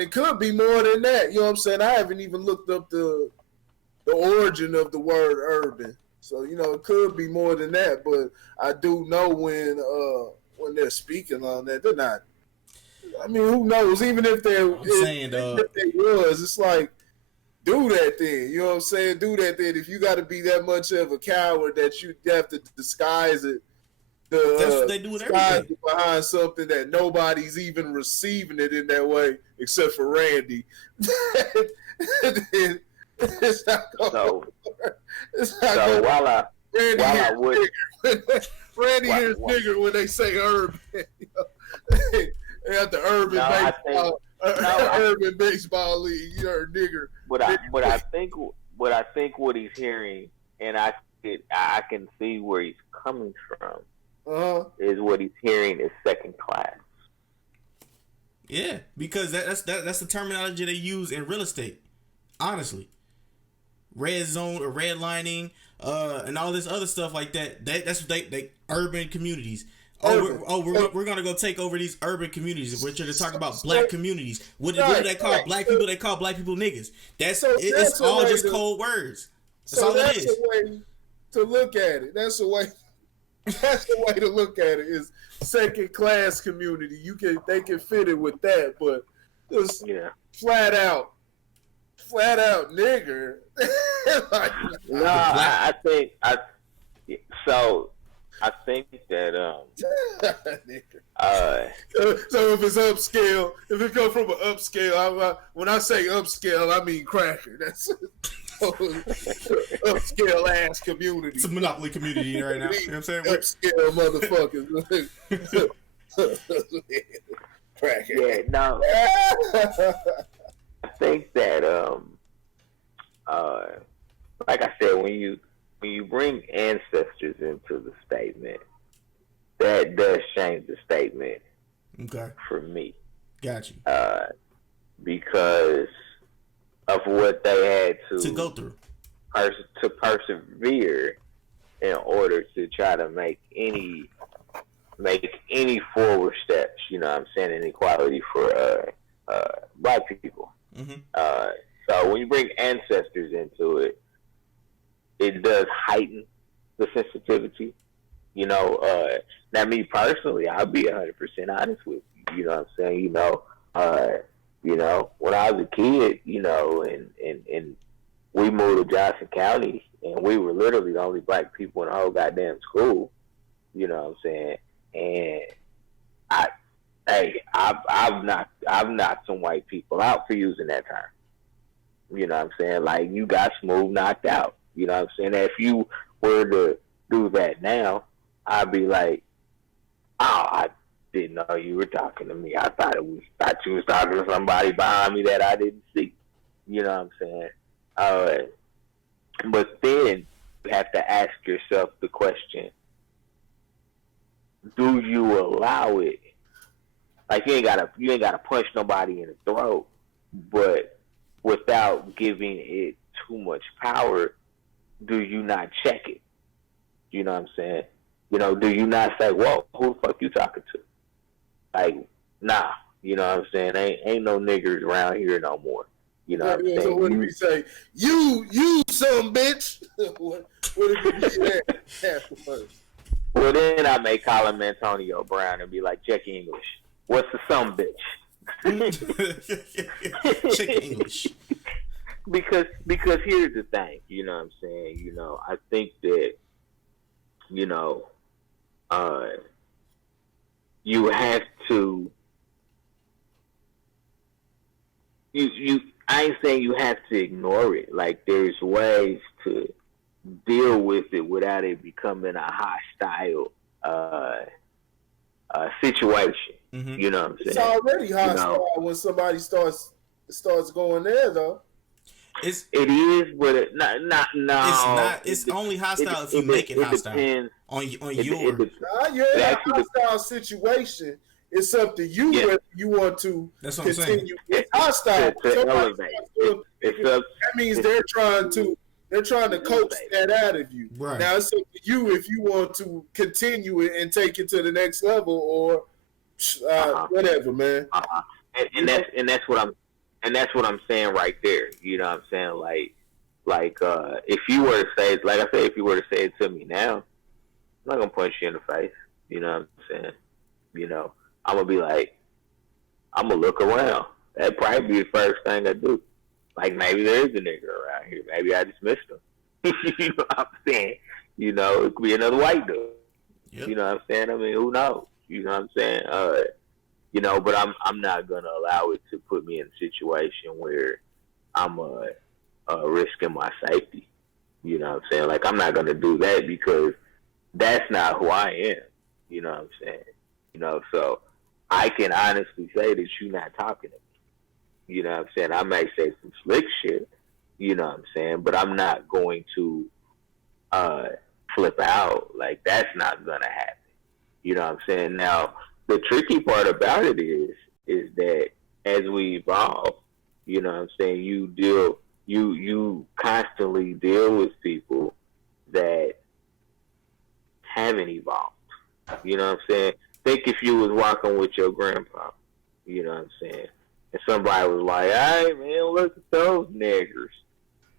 it could be more than that. You know what I'm saying? I haven't even looked up the origin of the word urban. So, you know, it could be more than that. But I do know when they're speaking on that, they're not. I mean, who knows? Even if they was, it's like, do that then. You know what I'm saying? Do that then. If you got to be that much of a coward that you have to disguise it. That's what they do with everything. Behind something that nobody's even receiving it in that way except for Randy. It's not going so while I would Randy hears nigger when they say urban. They have the urban baseball league. You heard nigger. But I think what he's hearing, and I can see where he's coming from. Is what he's hearing is second class. Yeah, because that's the terminology they use in real estate. Honestly, red zone or redlining, and all this other stuff like that. That's what they urban communities. We're gonna go take over these urban communities. We're trying to talk about black communities. What do they call black people? They call black people niggas. It's all just cold words. That's all it is. That's a way to look at it. That's the way to look at it. Is second class community. They can fit it with that, but just flat out nigger. I think that so if it's upscale, if it comes from an upscale, when I say upscale, I mean cracker. That's upscale ass community. It's a monopoly community right now. You know what I'm saying? Upscale motherfuckers. Cracker. Yeah, no. I think that like I said, when you bring ancestors into the statement, that does change the statement. Okay. For me. Got you. Because of what they had to go through, to persevere in order to try to make any forward steps. You know what I'm saying, in equality for black people. Mm-hmm. So when you bring ancestors into it, it does heighten the sensitivity. You know, now me personally, I'll be 100% honest with you. You know what I'm saying? You know, when I was a kid, you know, and we moved to Johnson County, and we were literally the only black people in the whole goddamn school. You know what I'm saying? And I've knocked some white people out for using that term. You know what I'm saying? Like, you got smooth knocked out. You know what I'm saying? If you were to do that now, I'd be like, oh, I didn't know you were talking to me. I thought you was talking to somebody behind me that I didn't see. You know what I'm saying? Uh, but then you have to ask yourself the question: do you allow it? Like you ain't gotta punch nobody in the throat, but without giving it too much power, do you not check it? You know what I'm saying? You know, do you not say, "Whoa, who the fuck you talking to?" Like, nah. You know what I'm saying? Ain't no niggers around here no more. You know what I'm saying? So what do we say? You some bitch. what did you say afterwards? Well, then I may call him Antonio Brown and be like, check English. What's the some bitch? Check English. Because here's the thing, you know what I'm saying? You know, I think that, you know, you have to I ain't saying you have to ignore it. Like there's ways to deal with it without it becoming a hostile situation. Mm-hmm. You know what I'm saying? It's already hostile when somebody starts going there though. It is, but it, not no. It's not. It's only hostile if you make it hostile. Depends. You're in a hostile situation. It's up to you whether you want to continue. It's hostile. That means they're trying to coax that out of you. Right. Now it's up to you if you want to continue it and take it to the next level or whatever, man. And that's what I'm saying right there. You know what I'm saying? Like if you were to say, like I said, if you were to say it to me now, I'm not gonna punch you in the face. You know what I'm saying? You know, I'm gonna be like, I'm gonna look around. That'd probably be the first thing I do. Like maybe there is a nigga around here. Maybe I just missed him. You know what I'm saying? You know, it could be another white dude. Yep. You know what I'm saying? I mean, who knows? You know what I'm saying? You know, but I'm not gonna allow it to put me in a situation where I'm risking my safety. You know what I'm saying? Like I'm not gonna do that because that's not who I am. You know what I'm saying? You know, so I can honestly say that you're not talking to me. You know what I'm saying? I may say some slick shit, you know what I'm saying, but I'm not going to flip out. Like that's not gonna happen. You know what I'm saying? Now the tricky part about it is that as we evolve, you know what I'm saying, you constantly deal with people that haven't evolved. You know what I'm saying? Think if you was walking with your grandpa, you know what I'm saying, and somebody was like, "Hey man, look at those niggers."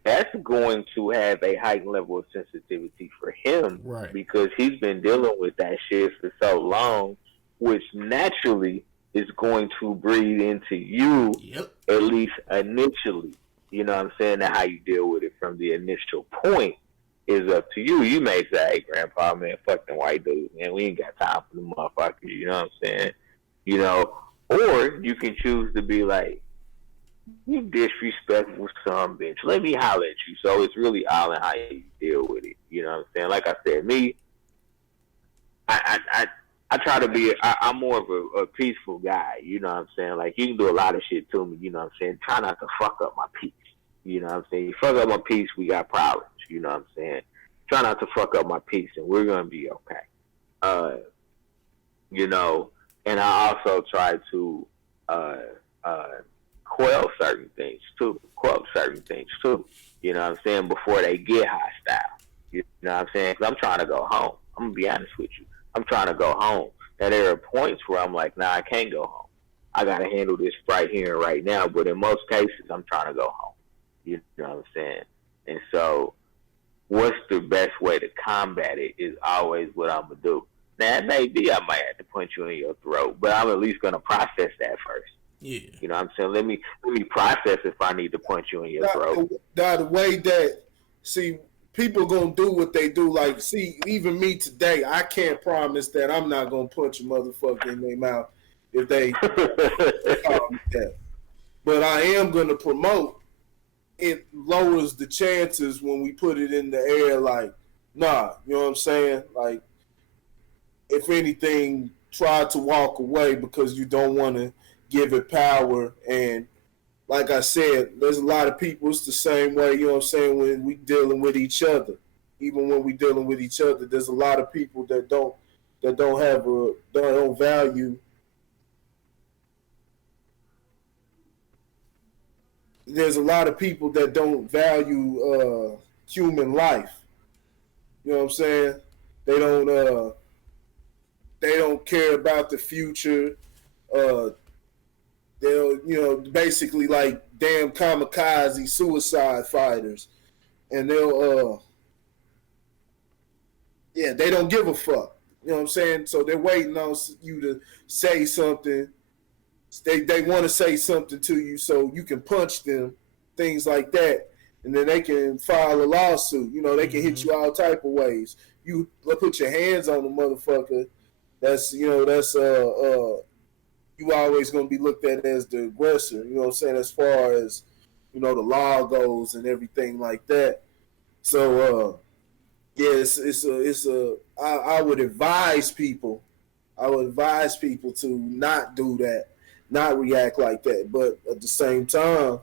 That's going to have a heightened level of sensitivity for him, right? Because he's been dealing with that shit for so long, which naturally is going to breed into you, at least initially. You know what I'm saying? Now, how you deal with it from the initial point is up to you. You may say, "Hey, grandpa, man, fuck them white dudes, man. We ain't got time for the motherfuckers." You know what I'm saying? You know, or you can choose to be like, "You disrespectful son bitch. Let me holler at you." So it's really all in how you deal with it. You know what I'm saying? Like I said, me, I try to be, I'm more of a peaceful guy. You know what I'm saying? Like, you can do a lot of shit to me. You know what I'm saying? Try not to fuck up my peace. You know what I'm saying? You fuck up my peace, we got problems. You know what I'm saying? Try not to fuck up my peace, and we're going to be okay. You know, and I also try to quell certain things, too. You know what I'm saying? Before they get hostile. You know what I'm saying? Because I'm trying to go home. I'm going to be honest with you. I'm trying to go home. Now, there are points where I'm like, nah, I can't go home. I got to handle this right here and right now. But in most cases, I'm trying to go home. You know what I'm saying? And so what's the best way to combat it is always what I'm going to do. Now, it may be I might have to punch you in your throat, but I'm at least going to process that first. Yeah. You know what I'm saying? Let me process if I need to punch you in your throat. The way that, see, people going to do what they do. Like, see, even me today, I can't promise that I'm not going to punch a motherfucker in their mouth if they call me that. But I am going to promote. It lowers the chances when we put it in the air, like, nah, you know what I'm saying? Like, if anything, try to walk away because you don't want to give it power. And like I said, there's a lot of people. It's the same way, you know what I'm saying, when we dealing with each other. Even when we dealing with each other, there's a lot of people that don't value. There's a lot of people that don't value human life. You know what I'm saying? They don't they don't care about the future. Uh, they'll, basically like damn kamikaze suicide fighters, and yeah, they don't give a fuck. You know what I'm saying? So they're waiting on you to say something. They want to say something to you so you can punch them, things like that, and then they can file a lawsuit. They can hit you all type of ways. You put your hands on the motherfucker. That's you always gonna be looked at as the aggressor. You know what I'm saying? As far as the law goes and everything like that. So yeah, I would advise people. I would advise people to not do that, not react like that. But at the same time,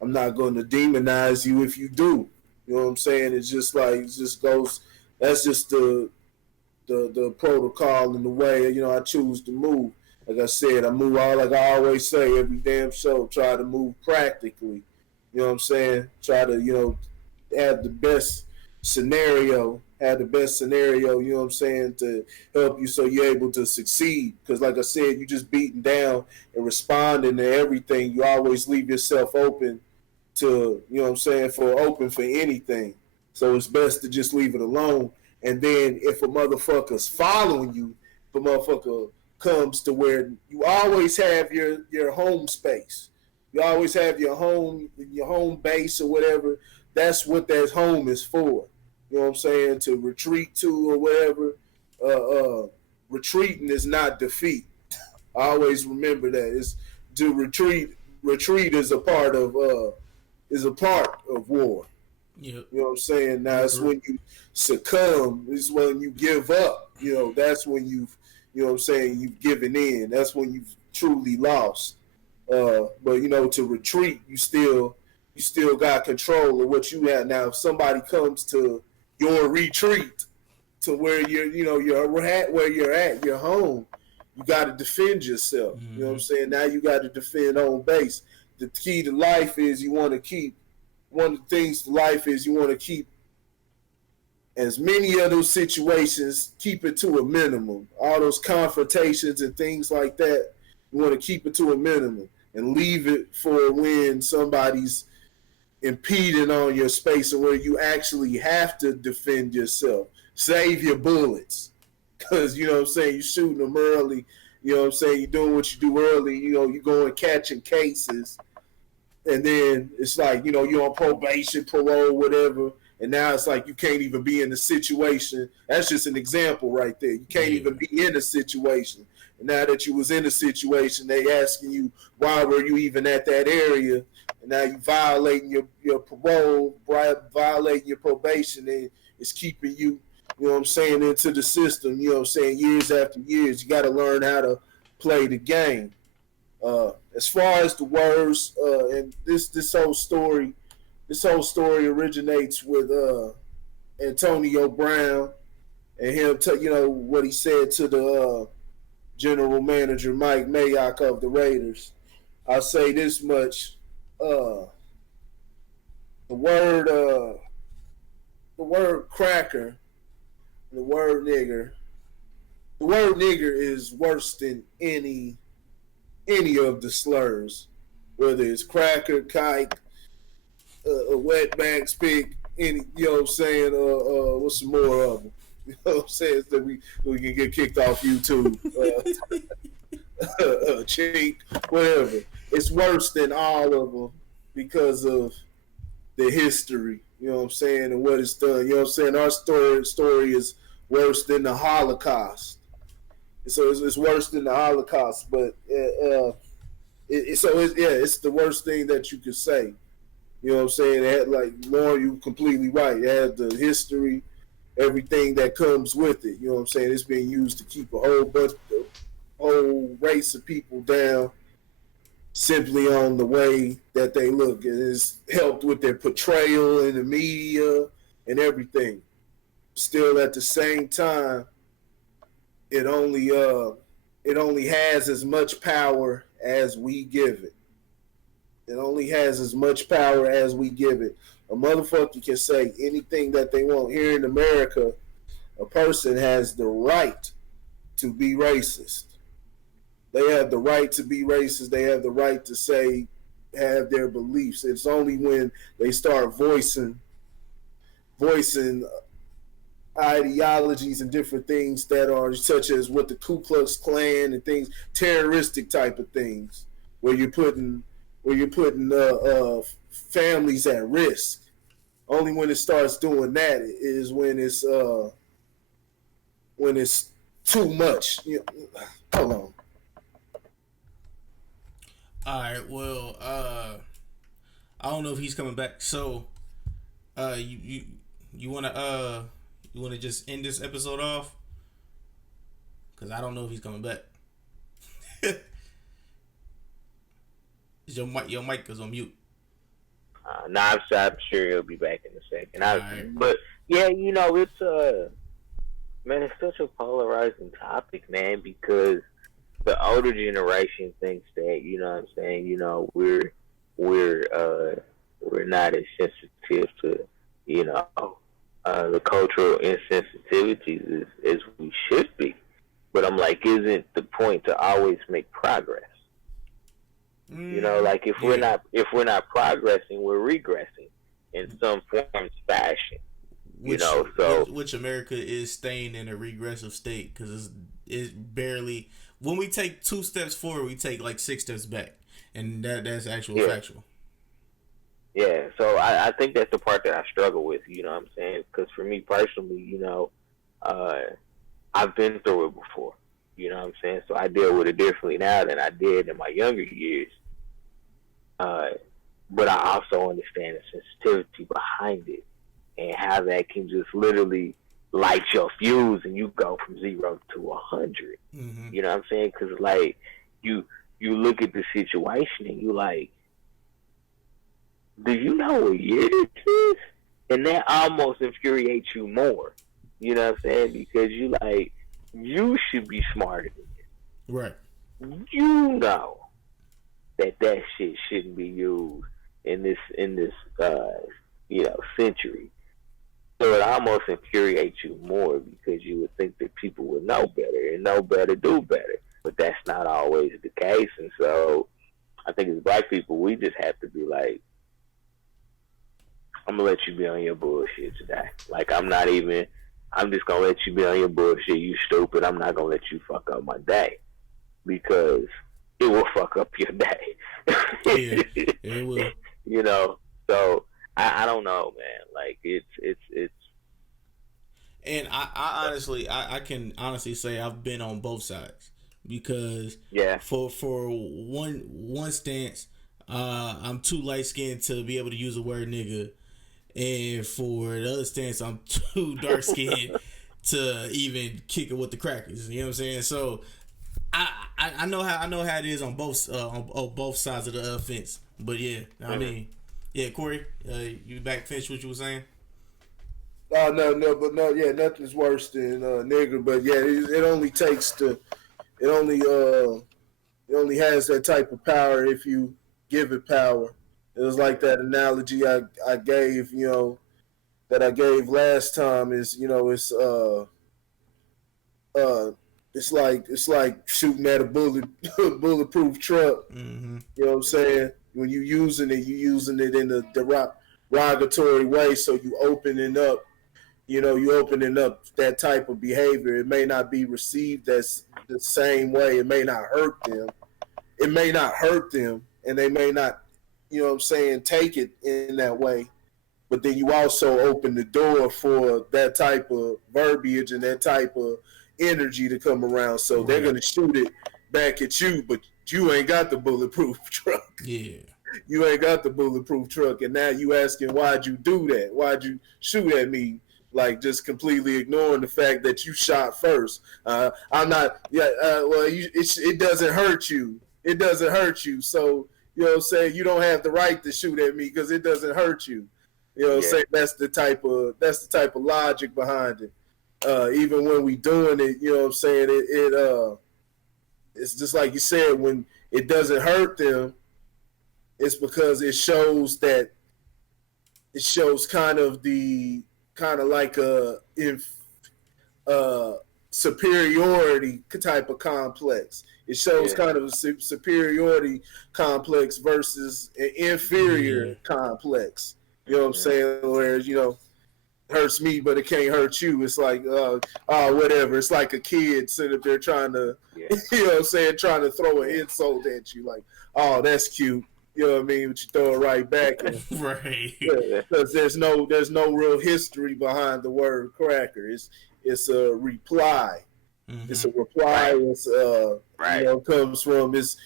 I'm not going to demonize you if you do. You know what I'm saying? It's just like it just goes. That's just the protocol and the way I choose to move. Like I said, I move all like I always say every damn show. Try to move practically. You know what I'm saying? Try to have the best scenario. Have the best scenario. You know what I'm saying, to help you so you're able to succeed. Because like I said, you just beating down and responding to everything. You always leave yourself open to open for anything. So it's best to just leave it alone. And then if a motherfucker's following you, if a motherfucker comes to where you always have your home space, you always have your home base or whatever. That's what that home is for. You know what I'm saying? To retreat to or whatever. Retreating is not defeat. I always remember that. It's to retreat. Retreat is a part of war. Yep. You know what I'm saying? Now it's when you succumb. It's when you give up. That's when you've given in. That's when you've truly lost. But to retreat, you still got control of what you have. Now, if somebody comes to your retreat, to where where you're at, your home, you got to defend yourself. You know what I'm saying? Now you got to defend home base. The key to life is you want to keep. One of the things to life is you want to keep as many of those situations, keep it to a minimum. All those confrontations and things like that, you want to keep it to a minimum and leave it for when somebody's impeding on your space or where you actually have to defend yourself. Save your bullets. Because, you know what I'm saying, you're shooting them early. You know what I'm saying, you're doing what you do early. You're going catching cases. And then it's like, you're on probation, parole, whatever. And now it's like you can't even be in the situation. That's just an example right there. You can't even be in a situation. And now that you was in a situation, they asking you, why were you even at that area? And now you violating your parole, violating your probation, and it's keeping you, you know what I'm saying, into the system, you know what I'm saying, years after years. You got to learn how to play the game. As far as the words, and this whole story originates with Antonio Brown and him, what he said to the general manager Mike Mayock of the Raiders. I'll say this much: the word cracker, the word nigger is worse than any of the slurs, whether it's cracker, kike, a wetback, spig, any, you know what I'm saying, what's some more of them? You know what I'm saying? So we can get kicked off YouTube, cheek, whatever. It's worse than all of them because of the history, you know what I'm saying, and what it's done. You know what I'm saying? Our story is worse than the Holocaust. So it's worse than the Holocaust, but it's the worst thing that you could say. You know what I'm saying? It had, like, Lauren, you completely right. It had the history, everything that comes with it. You know what I'm saying? It's being used to keep a whole race of people down. simply on the way that they look. It has helped with their portrayal in the media and everything. Still, at the same time, it only it only has as much power as we give it. It only has as much power as we give it. A motherfucker can say anything that they want. Here in America, a person has the right to be racist. They have the right to be racist. They have the right to say, have their beliefs. It's only when they start voicing ideologies and different things that are such as what the Ku Klux Klan and things, terroristic type of things, where you're putting families at risk. Only when it starts doing that is when it's too much. Hold on. All right. Well, I don't know if he's coming back. So, you wanna just end this episode off? Cause I don't know if he's coming back. Your mic is on mute. Nah, I'm sure he'll be back in a second. Right. But yeah, it's man, it's such a polarizing topic, man, because the older generation thinks that, what I'm saying, we're not as sensitive to, the cultural insensitivities as we should be. But I'm like, isn't the point to always make progress? Like if we're not progressing, we're regressing in some form, fashion. Which America is staying in a regressive state because it's barely. When we take 2 steps forward, we take like 6 steps back, and that's factual. Yeah, so I think that's the part that I struggle with. You know what I'm saying? Because for me personally, I've been through it before. You know what I'm saying? So I deal with it differently now than I did in my younger years. But I also understand the sensitivity behind it and how that can just literally light your fuse and you go from 0 to 100. Mm-hmm. You know what I'm saying? Because like you look at the situation and you like, do you know what year this is? And that almost infuriates you more. You know what I'm saying? Because you should be smarter than this. Right. You know that shit shouldn't be used in this century. So it almost infuriates you more because you would think that people would know better and know better, do better. But that's not always the case. And so I think as black people, we just have to be like, I'm going to let you be on your bullshit today. Like, I'm just going to let you be on your bullshit. You stupid. I'm not going to let you fuck up my day because it will fuck up your day. Yeah, it will. So I don't know, man. Like, it's. And I honestly, I can honestly say I've been on both sides because for one stance, I'm too light skinned to be able to use the word nigga. And for the other stance, I'm too dark skinned to even kick it with the crackers. You know what I'm saying? So I know how it is on both sides of the fence. But yeah, I mean, yeah, Corey, you back finish what you were saying? Yeah, nothing's worse than nigger. But yeah, it only has that type of power if you give it power. It was like that analogy I gave, that I gave last time is, it's like shooting at a bulletproof truck. Mm-hmm. You know what I'm saying? When you're using it in a derogatory way, so you opening up that type of behavior. It may not be received as the same way. It may not hurt them. And they may not, take it in that way. But then you also open the door for that type of verbiage and that type of energy to come around. So they're going to shoot it back at you, but you ain't got the bulletproof truck. Yeah. You ain't got the bulletproof truck. And now you asking, why'd you do that? Why'd you shoot at me? Like, just completely ignoring the fact that you shot first. I'm not, it doesn't hurt you. it doesn't hurt you. So you know what I'm saying, you don't have the right to shoot at me because it doesn't hurt you. You know what I'm saying? That's the type of logic behind it. Even when we doing it, you know what I'm saying, it's just like you said, when it doesn't hurt them, it's because it shows kind of like a superiority type of complex. It shows kind of a superiority complex versus an inferior complex. You know what I'm saying? Whereas, you know, hurts me, but it can't hurt you. It's like, whatever. It's like a kid sitting up there trying to, you know what I'm saying, trying to throw an insult at you. Like, oh, that's cute. You know what I mean? But you throw it right back. And, right. Because there's no real history behind the word cracker. It's a reply. Mm-hmm. It's a reply. It's you know, comes from it's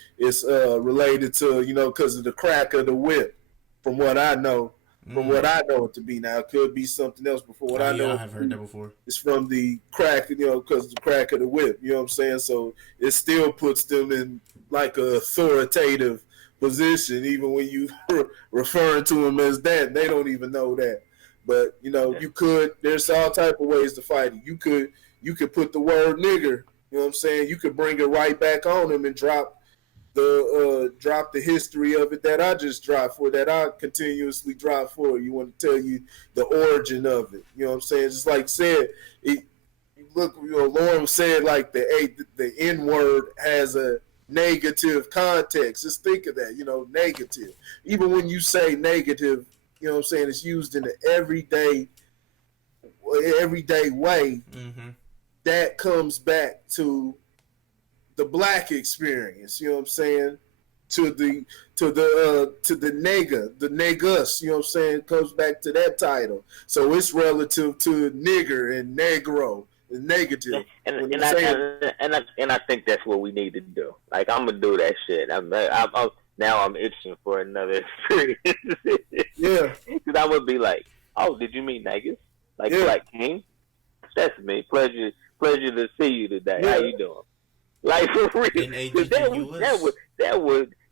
related to, you know, because of the crack of the whip. From what I know. From what I know it to be now, it could be something else. Before what I know, I've heard that before. It's from the crack, you know, because of the crack of the whip. You know what I'm saying? So it still puts them in like a authoritative position, even when you referring to them as that. They don't even know that. But you know, there's all type of ways to fight it. You could put the word nigger. You know what I'm saying? You could bring it right back on them and drop the history of it that I just dropped for, that I continuously drop for. You want to tell you the origin of it. You know what I'm saying? Just like said, look, you know, Lauren said like the N word has a negative context. Just think of that, you know, negative. Even when you say negative, you know what I'm saying, it's used in an everyday way. Mm-hmm. That comes back to the black experience, you know what I'm saying? To the nigger, the niggus, you know what I'm saying? Comes back to that title. So it's relative to nigger and negro, and negative. And I think that's what we need to do. Like, I'm gonna do that shit. Now I'm itching for another experience. Yeah. Because I would be like, oh, did you meet niggas? Like Black King? That's me. Pleasure to see you today. Yeah. How you doing? Like, for real,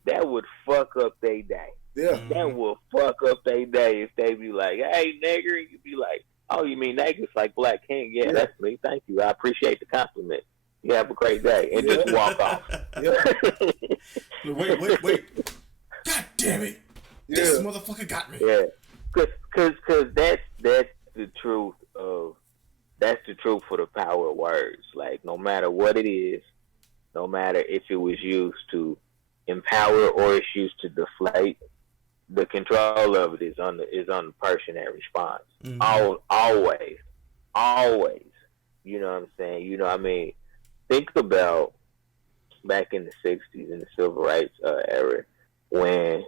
that would fuck up their day. Yeah, that would fuck up their day if they be like, "Hey, nigger," and you be like, "Oh, you mean niggas like Black King?" Yeah, that's me. Thank you. I appreciate the compliment. You have a great day, and just walk off. Wait! God damn it! This motherfucker got me. Yeah, because that's the truth of. That's the truth for the power of words. Like, no matter what it is, no matter if it was used to empower or it's used to deflate, the control of it is on the person that responds. Mm-hmm. Always. You know what I'm saying? You know what I mean? Think about back in the 60s, in the civil rights era, when,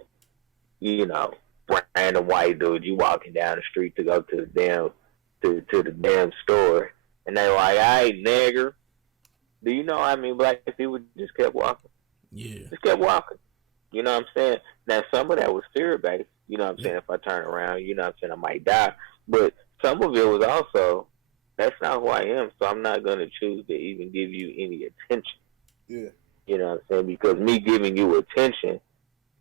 you know, random white dude, you walking down the street to go to the damn store, and they were like, "Hey, nigger." Do you know how many black people just kept walking? Yeah. Just kept walking. You know what I'm saying? Now, some of that was fear-based. You know what I'm saying? If I turn around, you know what I'm saying, I might die. But some of it was also, that's not who I am, so I'm not going to choose to even give you any attention. Yeah. You know what I'm saying? Because me giving you attention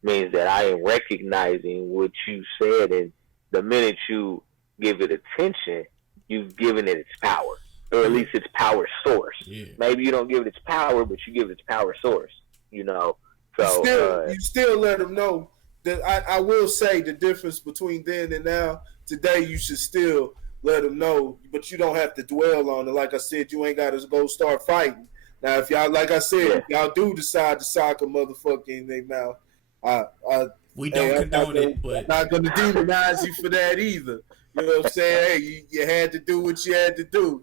means that I am recognizing what you said, and the minute you give it attention, you've given it its power, or at least its power source. Yeah. Maybe you don't give it its power, but you give it its power source. You know, so you still let them know that. I will say the difference between then and now. Today, you should still let them know, but you don't have to dwell on it. Like I said, you ain't got to go start fighting. Now, if y'all, like I said, if y'all do decide to sock a motherfucker in their mouth, we don't condone it, but I'm not going to demonize you for that either. You know what I'm saying? Hey, you had to do what you had to do.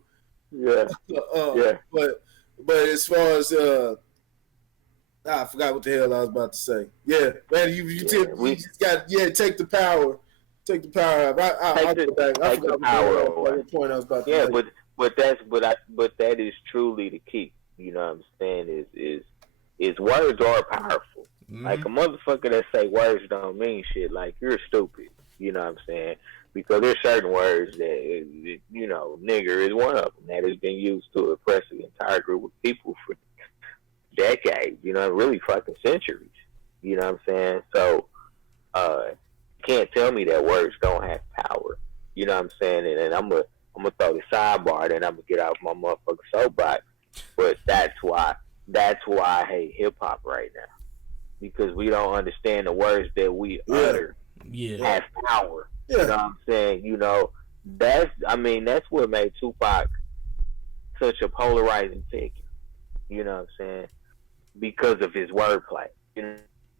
Yeah. But as far as I forgot what the hell I was about to say. Yeah, man, you just got take the power. Take the power out. I forgot what point I was about to make. but that is truly the key. You know what I'm saying? Is words are powerful. Mm-hmm. Like, a motherfucker that say words don't mean shit, like, you're stupid. You know what I'm saying? Because there's certain words that, you know, nigger is one of them that has been used to oppress an entire group of people for decades. You really fucking centuries. You know what I'm saying? So, you can't tell me that words don't have power. You know what I'm saying? And I'm gonna throw the sidebar, then I'm gonna get out my motherfucking soapbox. But that's why I hate hip hop right now, because we don't understand the words that we utter have power. Yeah. You know what I'm saying? That's what made Tupac such a polarizing figure. You know what I'm saying? Because of his wordplay.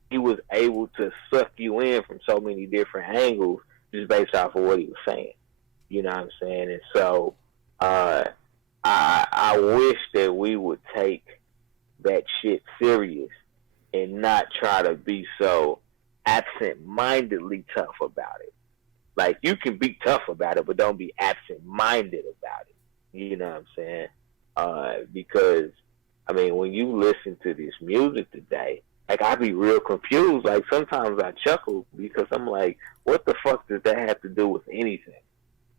He was able to suck you in from so many different angles just based off of what he was saying. You know what I'm saying? And so I wish that we would take that shit serious and not try to be so absent-mindedly tough about it. Like, you can be tough about it, but don't be absent-minded about it. You know what I'm saying? Because, when you listen to this music today, like, I be real confused. Like, sometimes I chuckle because I'm like, what the fuck does that have to do with anything?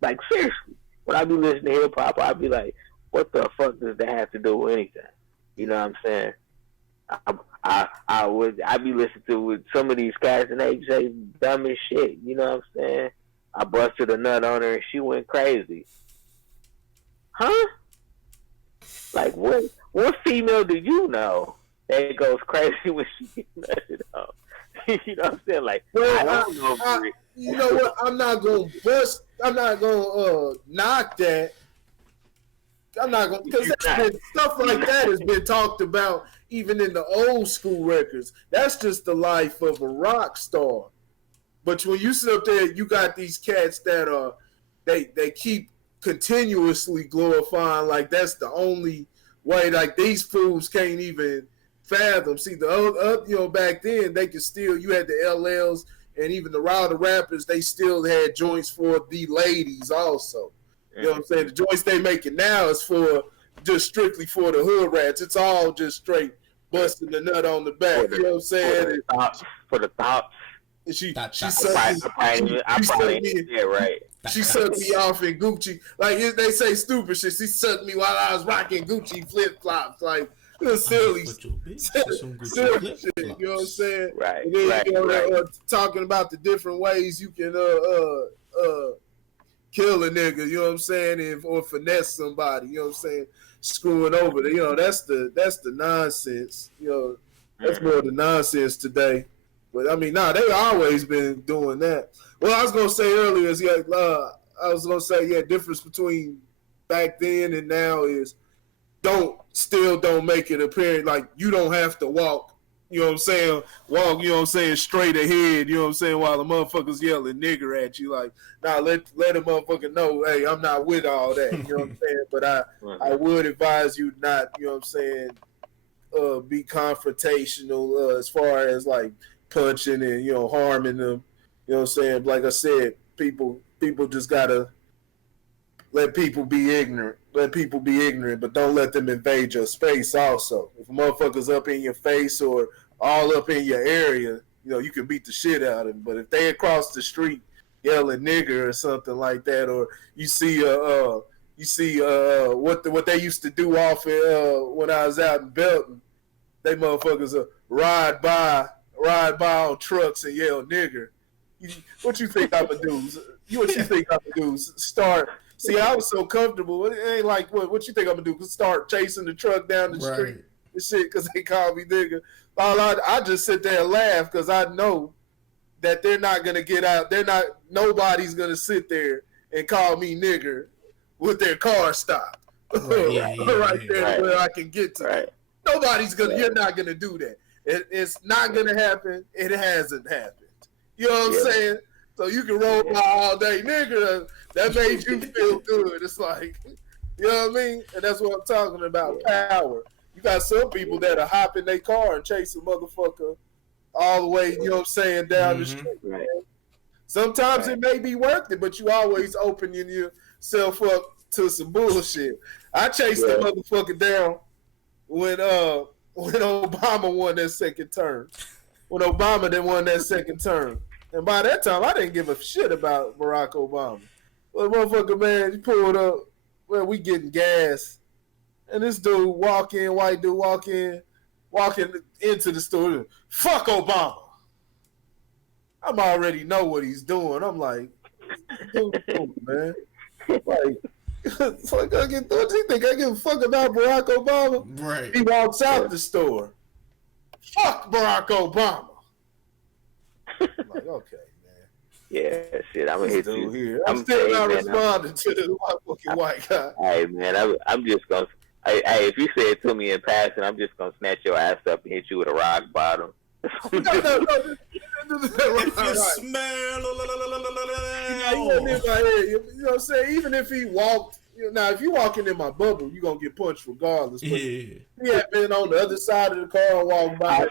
Like, seriously. When I be listening to hip-hop, I be like, what the fuck does that have to do with anything? You know what I'm saying? I be listening to with some of these guys and they say dumb as shit. You know what I'm saying? I busted a nut on her and she went crazy. Huh? Like, what female do you know that goes crazy when she gets nutted on? You know what I'm saying? Like, I don't know. You know what? I'm not gonna knock that. I'm not gonna, because stuff like that has been talked about even in the old school records. That's just the life of a rock star. But when you sit up there, you got these cats that are they keep continuously glorifying like that's the only way. Like, these fools can't even fathom. See, back then they could still, you had the LLs and even the Wilder rappers, they still had joints for the ladies also. You know what I'm saying? The joints they making now is for just strictly for the hood rats. It's all just straight busting the nut on the back. You know what I'm saying? For the thoughts. She sucked me off in Gucci. Like, they say stupid shit. She sucked me while I was rocking Gucci flip flops. Like, silly shit. You know what I'm saying? Right. And then talking about the different ways you can kill a nigga. You know what I'm saying? Or finesse somebody. You know what I'm saying? Screwing over. That's the nonsense. That's more the nonsense today. But they always been doing that. Well, I was gonna say earlier is difference between back then and now is don't make it apparent like you don't have to walk, you know what I'm saying, straight ahead, you know what I'm saying, while the motherfuckers yelling nigger at you. Like, let a motherfucker know, hey, I'm not with all that, you know what I'm saying? But I would advise you not, you know what I'm saying, be confrontational as far as like punching and harming them. You know what I'm saying? Like I said, people just gotta let people be ignorant. Let people be ignorant, but don't let them invade your space also. If a motherfucker's up in your face or all up in your area, you can beat the shit out of them. But if they across the street yelling nigger or something like that, or you see what they used to do off when I was out in Belton, they motherfuckers ride by on trucks and yell nigger. What you think I'm gonna do? What you think I'm gonna do? Start? See, I was so comfortable. It ain't like what you think I'm gonna do? Start chasing the truck down the street and shit because they call me nigga. I just sit there and laugh because I know that they're not gonna get out. Nobody's gonna sit there and call me nigger with their car stopped right there where I can get to. Right. Nobody's gonna. Right. You're not gonna do that. It's not gonna happen. It hasn't happened. You know what I'm saying? So you can roll by all day, nigga. That made you feel good. It's like, you know what I mean? And that's what I'm talking about. Power. You got some people that are hop in their car and chase a motherfucker all the way, you know what I'm saying, down the street. Right. Sometimes it may be worth it, but you always opening yourself up to some bullshit. I chased the motherfucker down when Obama won that second term. When Obama then won that second term. And by that time, I didn't give a shit about Barack Obama. Well, motherfucker, man, you pulled up, well, we getting gas. And this dude white dude walk in, walking into the store. Fuck Obama. I'm already know what he's doing. I'm like, dude, man. Like, it's like what do you think I give a fuck about Barack Obama? Right. He walks out the store. Fuck Barack Obama. I'm like, okay, man. Yeah, shit. I'm gonna hit you here. I'm still not responding to the fucking white guy. Hey, man, I'm just gonna. Hey, if you say it to me in passing, I'm just gonna snatch your ass up and hit you with a rock bottom. No. If you smell, he wasn't in my head. You know what I'm saying? Even if he walked, now if you walking in my bubble, you gonna get punched regardless. But he had been on the other side of the car and walked by.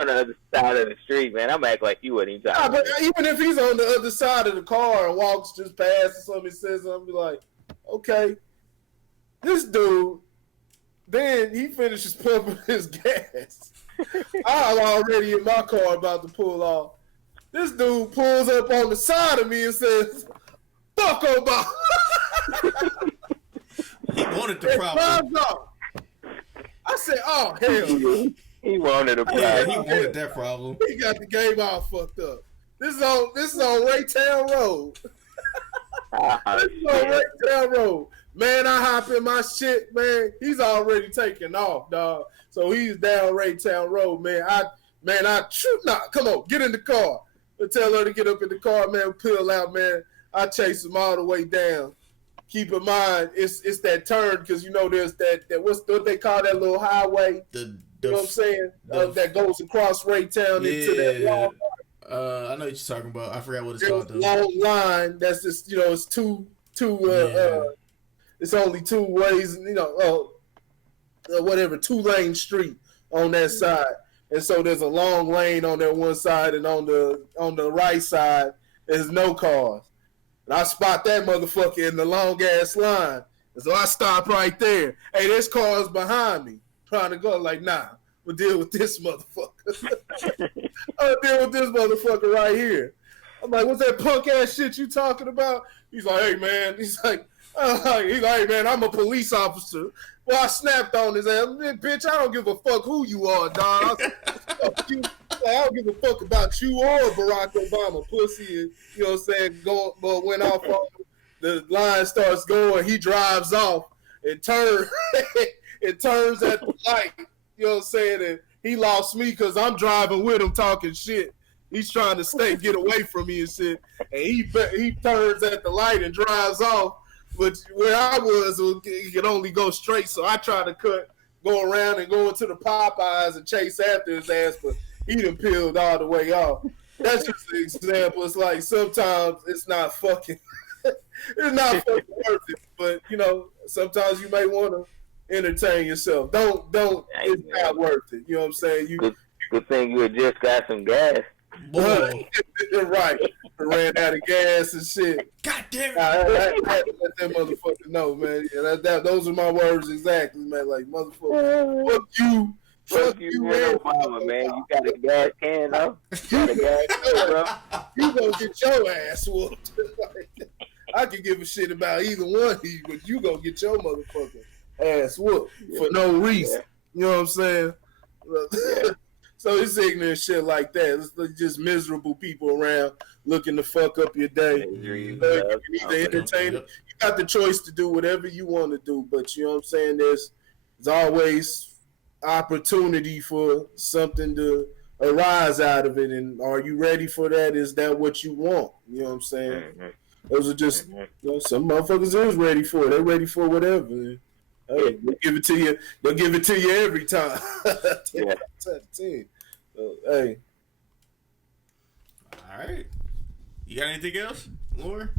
On the other side of the street, man. I'm acting like you wasn't even talking. But even if he's on the other side of the car and walks just past or something, says something, be like, okay, this dude. Then he finishes pumping his gas. I'm already in my car about to pull off. This dude pulls up on the side of me and says, "Fuck Obama." He wanted the problem. I said, "Oh hell." He wanted a problem. Yeah, he wanted that problem. He got the game all fucked up. This is on Raytown Road. This is on Raytown Road. Man, I hop in my shit, man. He's already taking off, dog. So he's down Raytown Road, man. Come on, get in the car. I tell her to get up in the car, man. Peel out, man. I chase him all the way down. Keep in mind, it's that turn because there's that what they call that little highway. You know what I'm saying? That goes across Raytown into that long. I know what you're talking about. I forgot what it's called. There's a long line. That's just it's two. It's only two ways, 2-lane street on that side. And so there's a long lane on that one side, and on the right side, there's no cars. And I spot that motherfucker in the long ass line. And so I stop right there. Hey, there's cars behind me trying to go. Like, nah, we'll deal with this motherfucker. I'll deal with this motherfucker right here. I'm like, what's that punk ass shit you talking about? He's like, hey man. He's like, hey man, I'm a police officer. Well, I snapped on his ass. Bitch, I don't give a fuck who you are, dog. I don't give a fuck about you or Barack Obama, pussy. And, you know what I'm saying? Went off on the line starts going. He drives off and turns. It turns at the light. You know what I'm saying? And he lost me because I'm driving with him talking shit. He's trying to get away from me and shit. And he turns at the light and drives off. But where I was, it could only go straight. So I tried to go around and go into the Popeyes and chase after his ass, but he done peeled all the way off. That's just an example. It's like sometimes it's not fucking worth it. But sometimes you may want to entertain yourself. Don't. It's not worth it. You know what I'm saying? Good thing you had just got some gas. Right. Ran out of gas and shit. God damn it. Let that motherfucker know, man. Yeah, those are my words exactly, man. Like, motherfucker, fuck you. Fuck you, man. Man. You got a gas can, though? You got a gas can, bro? You gonna get your ass whooped. I can give a shit about either one of you, but you gonna get your motherfucking ass whooped for no reason. You know what I'm saying? So it's ignorant shit like that. It's just miserable people around looking to fuck up your day. You can either entertain it. You got the choice to do whatever you want to do, but you know what I'm saying? There's always opportunity for something to arise out of it. And are you ready for that? Is that what you want? You know what I'm saying? Those are just some motherfuckers is ready for it. They're ready for whatever. Man. Hey, they'll give it to you. They'll give it to you every time. 10 out of 10. So, hey. All right. You got anything else, Lauren?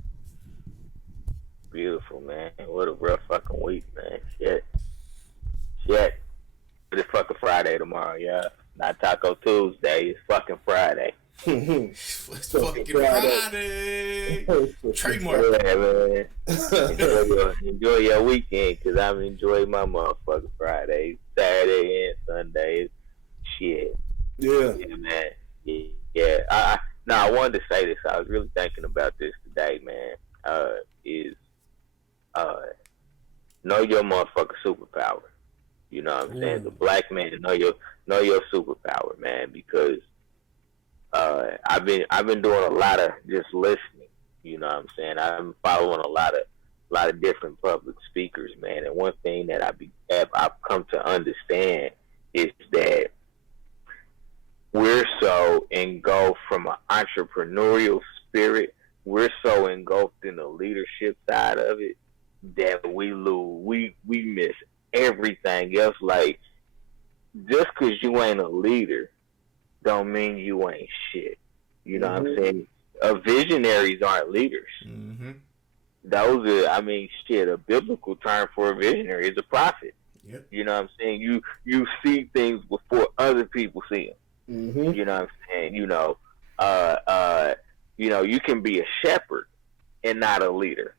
Beautiful, man. What a rough fucking week, man. Shit. But it's fucking Friday tomorrow, yeah. Not Taco Tuesday. It's fucking Friday. It's fucking Friday. Trademark. Yeah, man. Enjoy your weekend, because I'm enjoying my motherfucking Friday, Saturday, and Sunday. Shit. Yeah, man. Yeah. I wanted to say this. I was really thinking about this today, man. Know your motherfucking superpower. You know what I'm saying? The black man, know know your superpower, man, because I've been doing a lot of just listening. You know what I'm saying? I'm following a lot of different public speakers, man. And one thing that I've come to understand is that we're so engulfed from an entrepreneurial spirit. We're so engulfed in the leadership side of it that we lose. We miss everything else. Like, just because you ain't a leader don't mean you ain't shit. You know what I'm saying? Visionaries aren't leaders. Mm-hmm. Those are, I mean, shit, a biblical term for a visionary is a prophet. Yep. You know what I'm saying? You see things before other people see them. Mm-hmm. You know what I'm saying? You can be a shepherd and not a leader.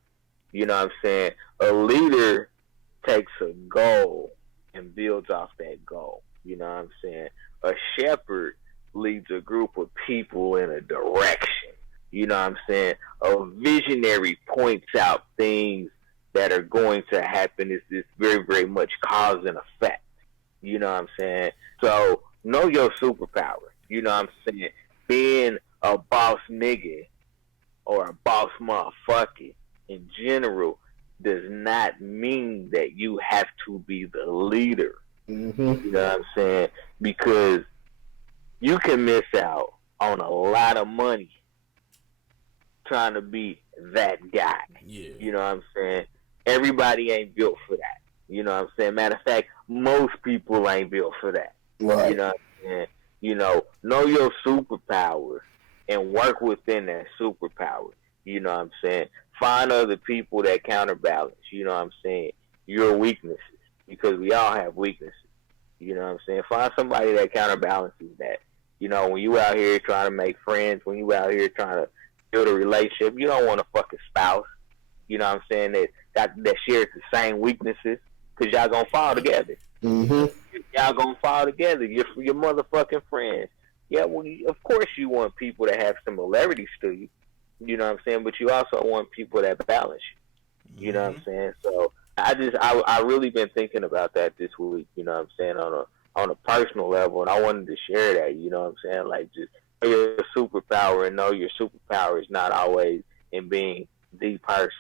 You know what I'm saying? A leader takes a goal and builds off that goal. You know what I'm saying? A shepherd leads a group of people in a direction. You know what I'm saying? A visionary points out things that are going to happen. It's this very, very much cause and effect. You know what I'm saying? So know your superpower. You know what I'm saying? Being a boss nigga or a boss motherfucker in general does not mean that you have to be the leader. Mm-hmm. You know what I'm saying? Because you can miss out on a lot of money trying to be that guy. Yeah. You know what I'm saying? Everybody ain't built for that. You know what I'm saying? Matter of fact, most people ain't built for that. Right. You know what I'm saying? Know your superpower and work within that superpower. You know what I'm saying? Find other people that counterbalance, you know what I'm saying, your weaknesses. Because we all have weaknesses. You know what I'm saying? Find somebody that counterbalances that. When you out here trying to make friends, when you out here trying to build a relationship, you don't want a fucking spouse. You know what I'm saying? That shares the same weaknesses, because y'all gonna fall together. Mm-hmm. Y'all gonna fall together. Your motherfucking friends. Yeah, well, of course you want people that have similarities to you. You know what I'm saying? But you also want people that balance you. You know what I'm saying? So I really been thinking about that this week. You know what I'm saying? On a personal level, and I wanted to share that. You know what I'm saying? Like, just know your superpower, and know your superpower is not always in being the person.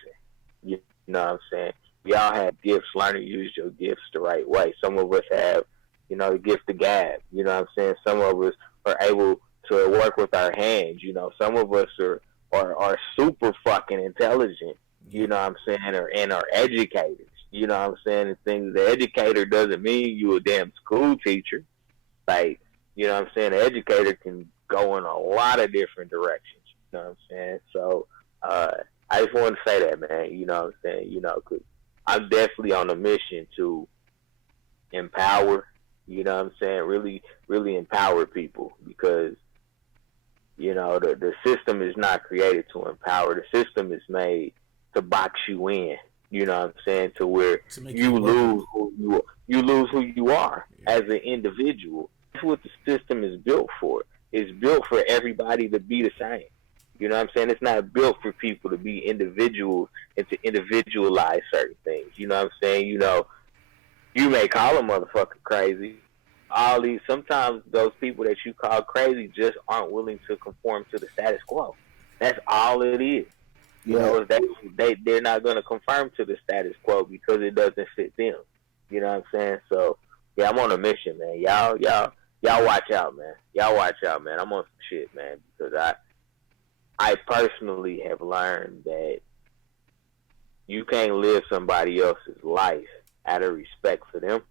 You know what I'm saying? Y'all have gifts. Learn to use your gifts the right way. Some of us have, the gift of gab. You know what I'm saying? Some of us are able to work with our hands. Some of us are super fucking intelligent. You know what I'm saying? And are educators. You know what I'm saying? And things. The educator doesn't mean you a damn school teacher. Like, you know what I'm saying? The educator can go in a lot of different directions. You know what I'm saying? So, I just wanted to say that, man. You know what I'm saying? Because I'm definitely on a mission to empower. You know what I'm saying? Really, really empower people, because, the system is not created to empower. The system is made to box you in. You know what I'm saying? To where you lose who you are as an individual. That's what the system is built for. It's built for everybody to be the same. You know what I'm saying? It's not built for people to be individuals and to individualize certain things. You know what I'm saying? You may call a motherfucker crazy. Sometimes those people that you call crazy just aren't willing to conform to the status quo. That's all it is. They're not going to conform to the status quo because it doesn't fit them. You know what I'm saying? So, yeah, I'm on a mission, man. Y'all watch out, man. Y'all watch out, man. I'm on some shit, man, because I personally have learned that you can't live somebody else's life out of respect for them.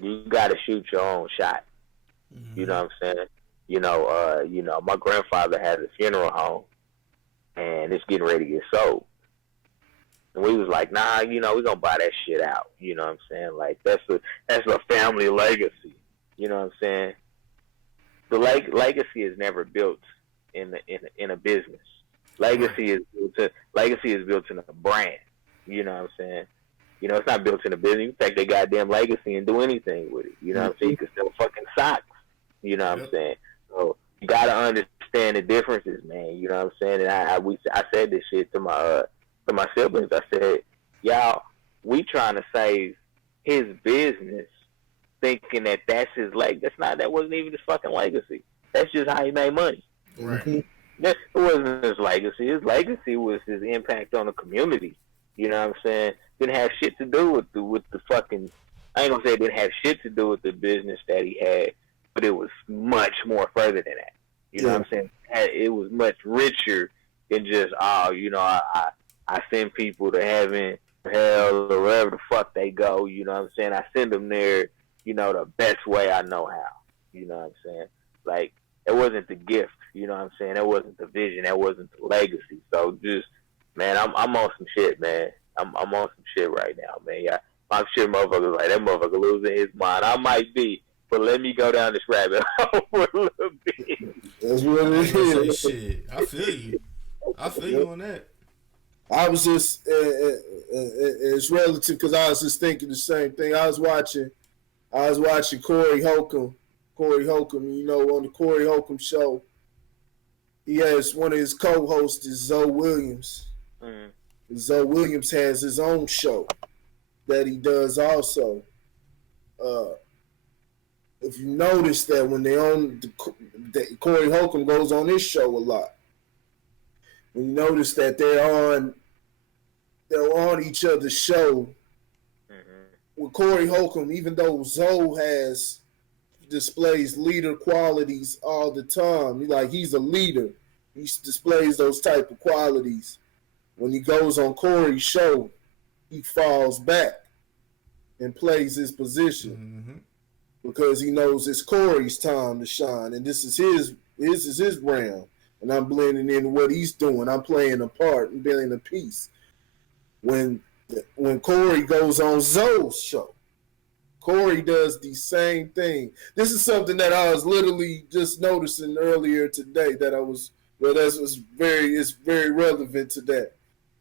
You got to shoot your own shot. Mm-hmm. You know what I'm saying? My grandfather has a funeral home, and it's getting ready to get sold. And we was like, nah, we're going to buy that shit out. You know what I'm saying? Like, that's a family legacy. You know what I'm saying? The legacy is never built in a business. Legacy is built in a brand. You know what I'm saying? It's not built in a business. You take their goddamn legacy and do anything with it. You know what I'm saying? You can sell fucking socks. You know what I'm saying? So you gotta understand the differences, man. You know what I'm saying? And I said this shit to my siblings. I said, y'all, we trying to save his business thinking that that's his that wasn't even his fucking legacy. That's just how he made money. Right. It wasn't his legacy. His legacy was his impact on the community. You know what I'm saying? Didn't have shit to do with the fucking. I ain't gonna say it didn't have shit to do with the business that he had, but it was much more further than that. You know what I'm saying? It was much richer than just I send people to heaven, hell, or wherever the fuck they go. You know what I'm saying? I send them there, the best way I know how. You know what I'm saying? Like, it wasn't the gift. You know what I'm saying? That wasn't the vision. That wasn't the legacy. So just, man, I'm on some shit, man. I'm on some shit right now, man. Yeah, I'm sure motherfuckers like that motherfucker losing his mind. I might be, but let me go down this rabbit hole for a little bit. That's what it is. Shit, I feel you. I feel you on that. I was just, it's relative because I was just thinking the same thing. I was watching Corey Holcomb. On the Corey Holcomb show, he has one of his co-hosts is Zoe Williams. Zoe Williams has his own show that he does also. If you notice that when they on Corey Holcomb goes on his show a lot, when you notice that they're on each other's show. With Corey Holcomb, even though Zoe displays leader qualities all the time, he's a leader. He displays those type of qualities. When he goes on Corey's show, he falls back and plays his position because he knows it's Corey's time to shine, and this is his round, and I'm blending in what he's doing. I'm playing a part and being a piece. When Corey goes on Zoe's show, Corey does the same thing. This is something that I was literally just noticing earlier today it's very relevant to that.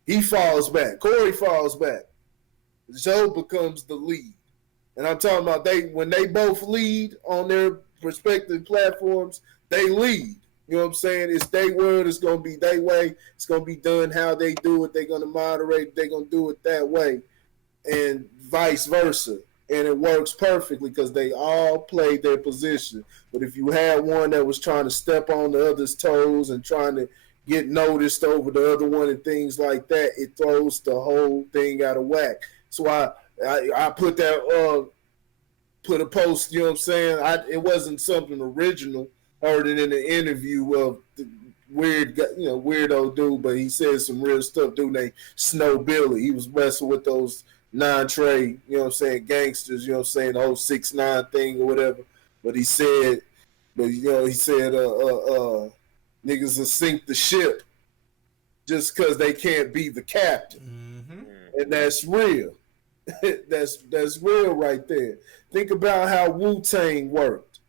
He falls back. Corey falls back. Zoe becomes the lead. And I'm talking about when they both lead on their respective platforms, they lead. You know what I'm saying? It's their word. It's going to be their way. It's going to be done how they do it. They're going to moderate. They're going to do it that way. And vice versa. And it works perfectly because they all played their position. But if you had one that was trying to step on the other's toes and trying to get noticed over the other one and things like that, it throws the whole thing out of whack. So I put a post, you know what I'm saying? It wasn't something original. Heard it in an interview of the weirdo dude, but he said some real stuff. Dude named Snow Billy. He was messing with those non-trade, you know what I'm saying, gangsters, you know what I'm saying, the whole 6ix9ine thing or whatever. But he said, niggas will sink the ship just because they can't be the captain. And that's real. that's real right there. Think about how Wu-Tang worked.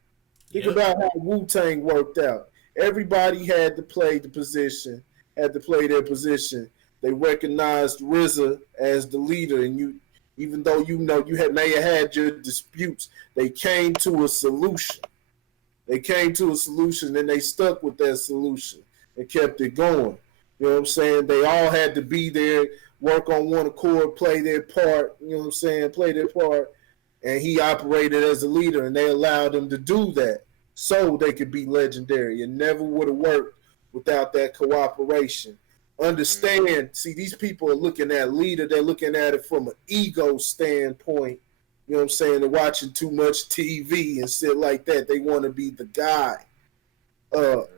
Think about how Wu-Tang worked out. Everybody had to play the position, had to play their position. They recognized RZA as the leader, and even though you may have had your disputes, they came to a solution. And they stuck with that solution and kept it going. You know what I'm saying? They all had to be there, work on one accord, play their part, you know what I'm saying, play their part. And he operated as a leader, and they allowed him to do that so they could be legendary. It never would have worked without that cooperation. Understand, see, these people are looking at leader, they're looking at it from an ego standpoint. You know what I'm saying? They're watching too much TV and shit like that. They want to be the guy.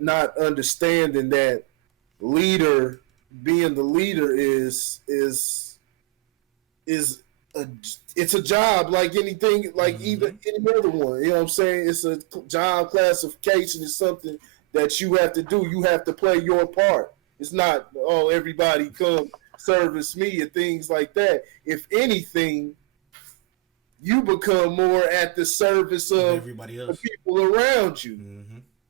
Not understanding that being the leader is it's a job like anything, like even any other one. You know what I'm saying? It's a job classification. It's something that you have to do. You have to play your part. It's not, everybody come service me and things like that. If anything, you become more at the service of everybody else, the people around you.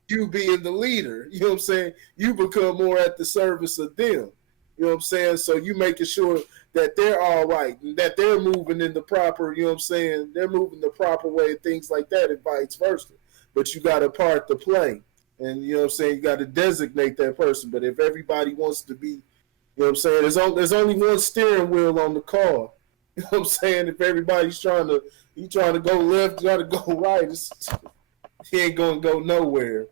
You being the leader, you know what I'm saying? You become more at the service of them. You know what I'm saying? So you making sure that they're all right, that they're moving in the proper, you know what I'm saying? They're moving the proper way, things like that, and vice versa. But you got a part to play. And, you know what I'm saying, you got to designate that person. But if everybody wants to be, you know what I'm saying, there's only one steering wheel on the car. You know what I'm saying? If everybody's trying to He trying to go left, trying to go right. He ain't gonna go nowhere.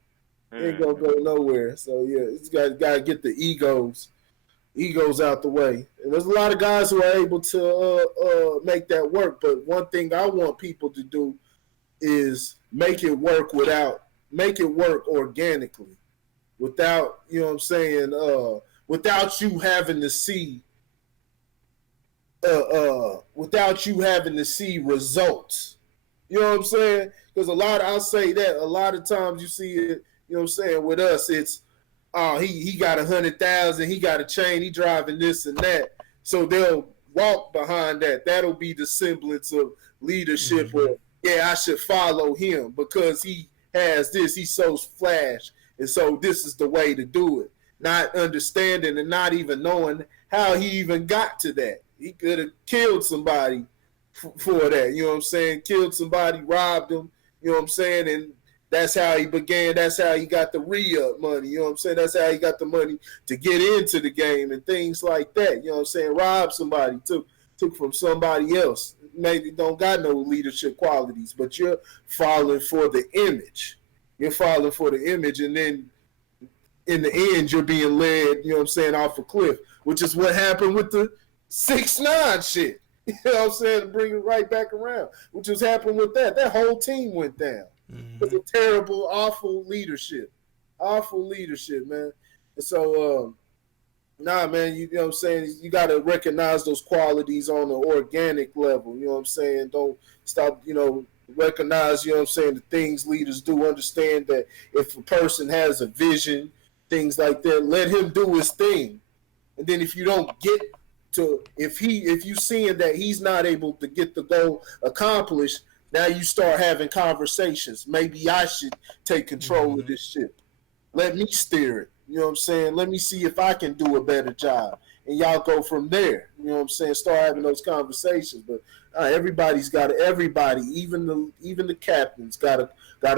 He ain't gonna go nowhere. So yeah, it's got to get the egos out the way. And there's a lot of guys who are able to make that work. But one thing I want people to do is make it work organically, without, you know what I'm saying, without you having to see results. You know what I'm saying? Because I'll say that a lot of times you see it, you know what I'm saying, with us, it's, he got 100,000, he got a chain, he driving this and that. So they'll walk behind that. That'll be the semblance of leadership where, yeah, I should follow him because he has this, he shows flash, and so this is the way to do it. Not understanding and not even knowing how he even got to that. He could have killed somebody for that, you know what I'm saying? Killed somebody, robbed him, you know what I'm saying? And that's how he began. That's how he got the re-up money, you know what I'm saying? That's how he got the money to get into the game and things like that, you know what I'm saying? Robbed somebody, took from somebody else. Maybe don't got no leadership qualities, but you're falling for the image. You're falling for the image, and then in the end, you're being led, you know what I'm saying, off a cliff, which is what happened with the 6ix9ine shit. You know what I'm saying? To bring it right back around, which was happening with that. That whole team went down. It was a terrible, awful leadership. Awful leadership, man. And so, nah, man, you know what I'm saying? You got to recognize those qualities on an organic level. You know what I'm saying? Don't stop, you know, recognize, you know what I'm saying, the things leaders do. Understand that if a person has a vision, things like that, let him do his thing. And then if you don't get to, if you seeing that he's not able to get the goal accomplished, now you start having conversations. Maybe I should take control of this ship. Let me steer it. You know what I'm saying? Let me see if I can do a better job. And y'all go from there. You know what I'm saying? Start having those conversations. But everybody's got to, even the captains got a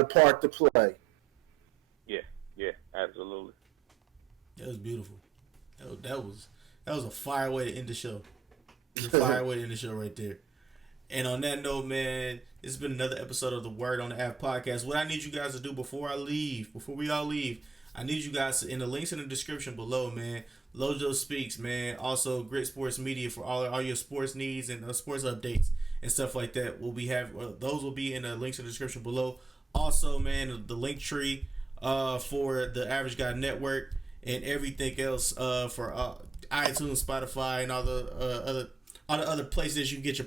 part to play. Yeah, absolutely. That was beautiful. That was a fire way to end the show. It was a fire way to end the show right there. And on that note, man, this has been another episode of the Word on the App podcast. What I need you guys to do before we all leave, I need you guys to, in the links in the description below, man, Lojo Speaks, man. Also, Grit Sports Media for all your sports needs and sports updates and stuff like that. Those will be in the links in the description below. Also, man, the link tree for the Average Guy Network and everything else for iTunes, Spotify, and all the other places you can get your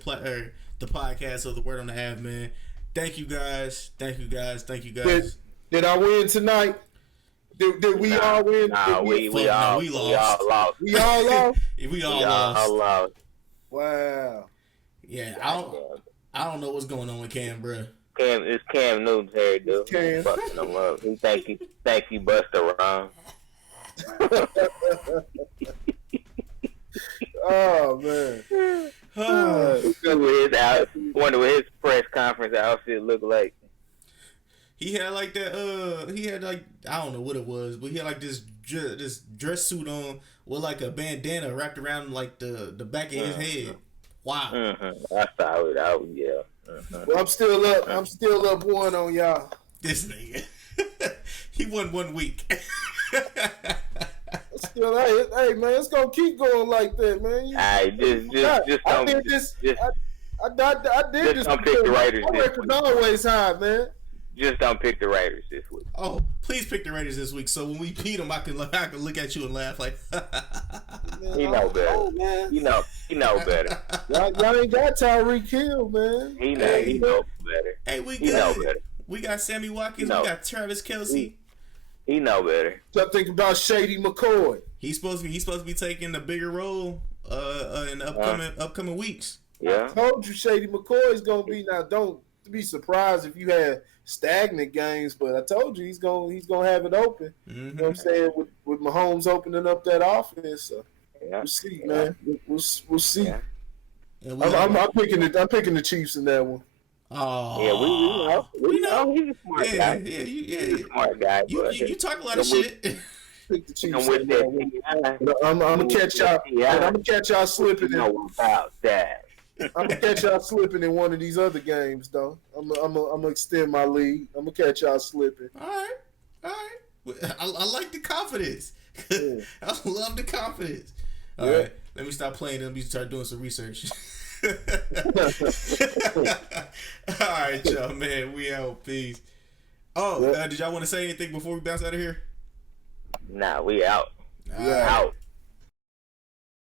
the podcast of the Word on the App, man. Thank you guys. Thank you guys. Did I win tonight? Did we all win? Nah, we all lost. We all lost? We all lost. Wow. Yeah, I don't know what's going on with Cam, bro. It's Cam Newton's hair, dude. Cam. Fucking him up. He think he Busta Rhymes. Oh man. Wonder what his press conference outfit looked like. He had like that. He had like, I don't know what it was, but he had like this dress suit on with like a bandana wrapped around like the back of his head. Wow. I saw it out. Yeah. Well, I'm still up one on y'all. This nigga. He won 1 week. Still, hey man, it's gonna keep going like that, man. I did this. Don't pick the Raiders this week. Always high, man. Just don't pick the Raiders this week. Oh, please pick the Raiders this week. So when we beat them, I can look at you and laugh like. Man, you know better. Oh, man. You know better. Y'all ain't got Tyreek Hill, man. He know better. Hey, we good. He know better. We got Sammy Watkins. We got Travis Kelce. He know better. So I think about Shady McCoy. He's supposed to be taking a bigger role in the upcoming weeks. Yeah. I told you Shady McCoy is gonna be. Now don't be surprised if you had stagnant games, but I told you he's gonna have it open. Mm-hmm. You know what I'm saying? With Mahomes opening up that offense. So we'll see, man. We'll see. Yeah. I'm picking the Chiefs in that one. Oh, yeah, we know he's a smart guy. He's a smart guy. You talk a lot of shit. Pick the Chiefs. I'm gonna catch y'all. I'm gonna catch y'all slipping. Know about that. I'm gonna catch y'all slipping in one of these other games, though. I'm gonna extend my lead. I'm gonna catch y'all slipping. All right. I like the confidence. Yeah. I love the confidence. All right, let me stop playing them. You start doing some research. All right, y'all, man. We out. Peace. Oh, did y'all want to say anything before we bounce out of here? Nah, we out. All right. Out.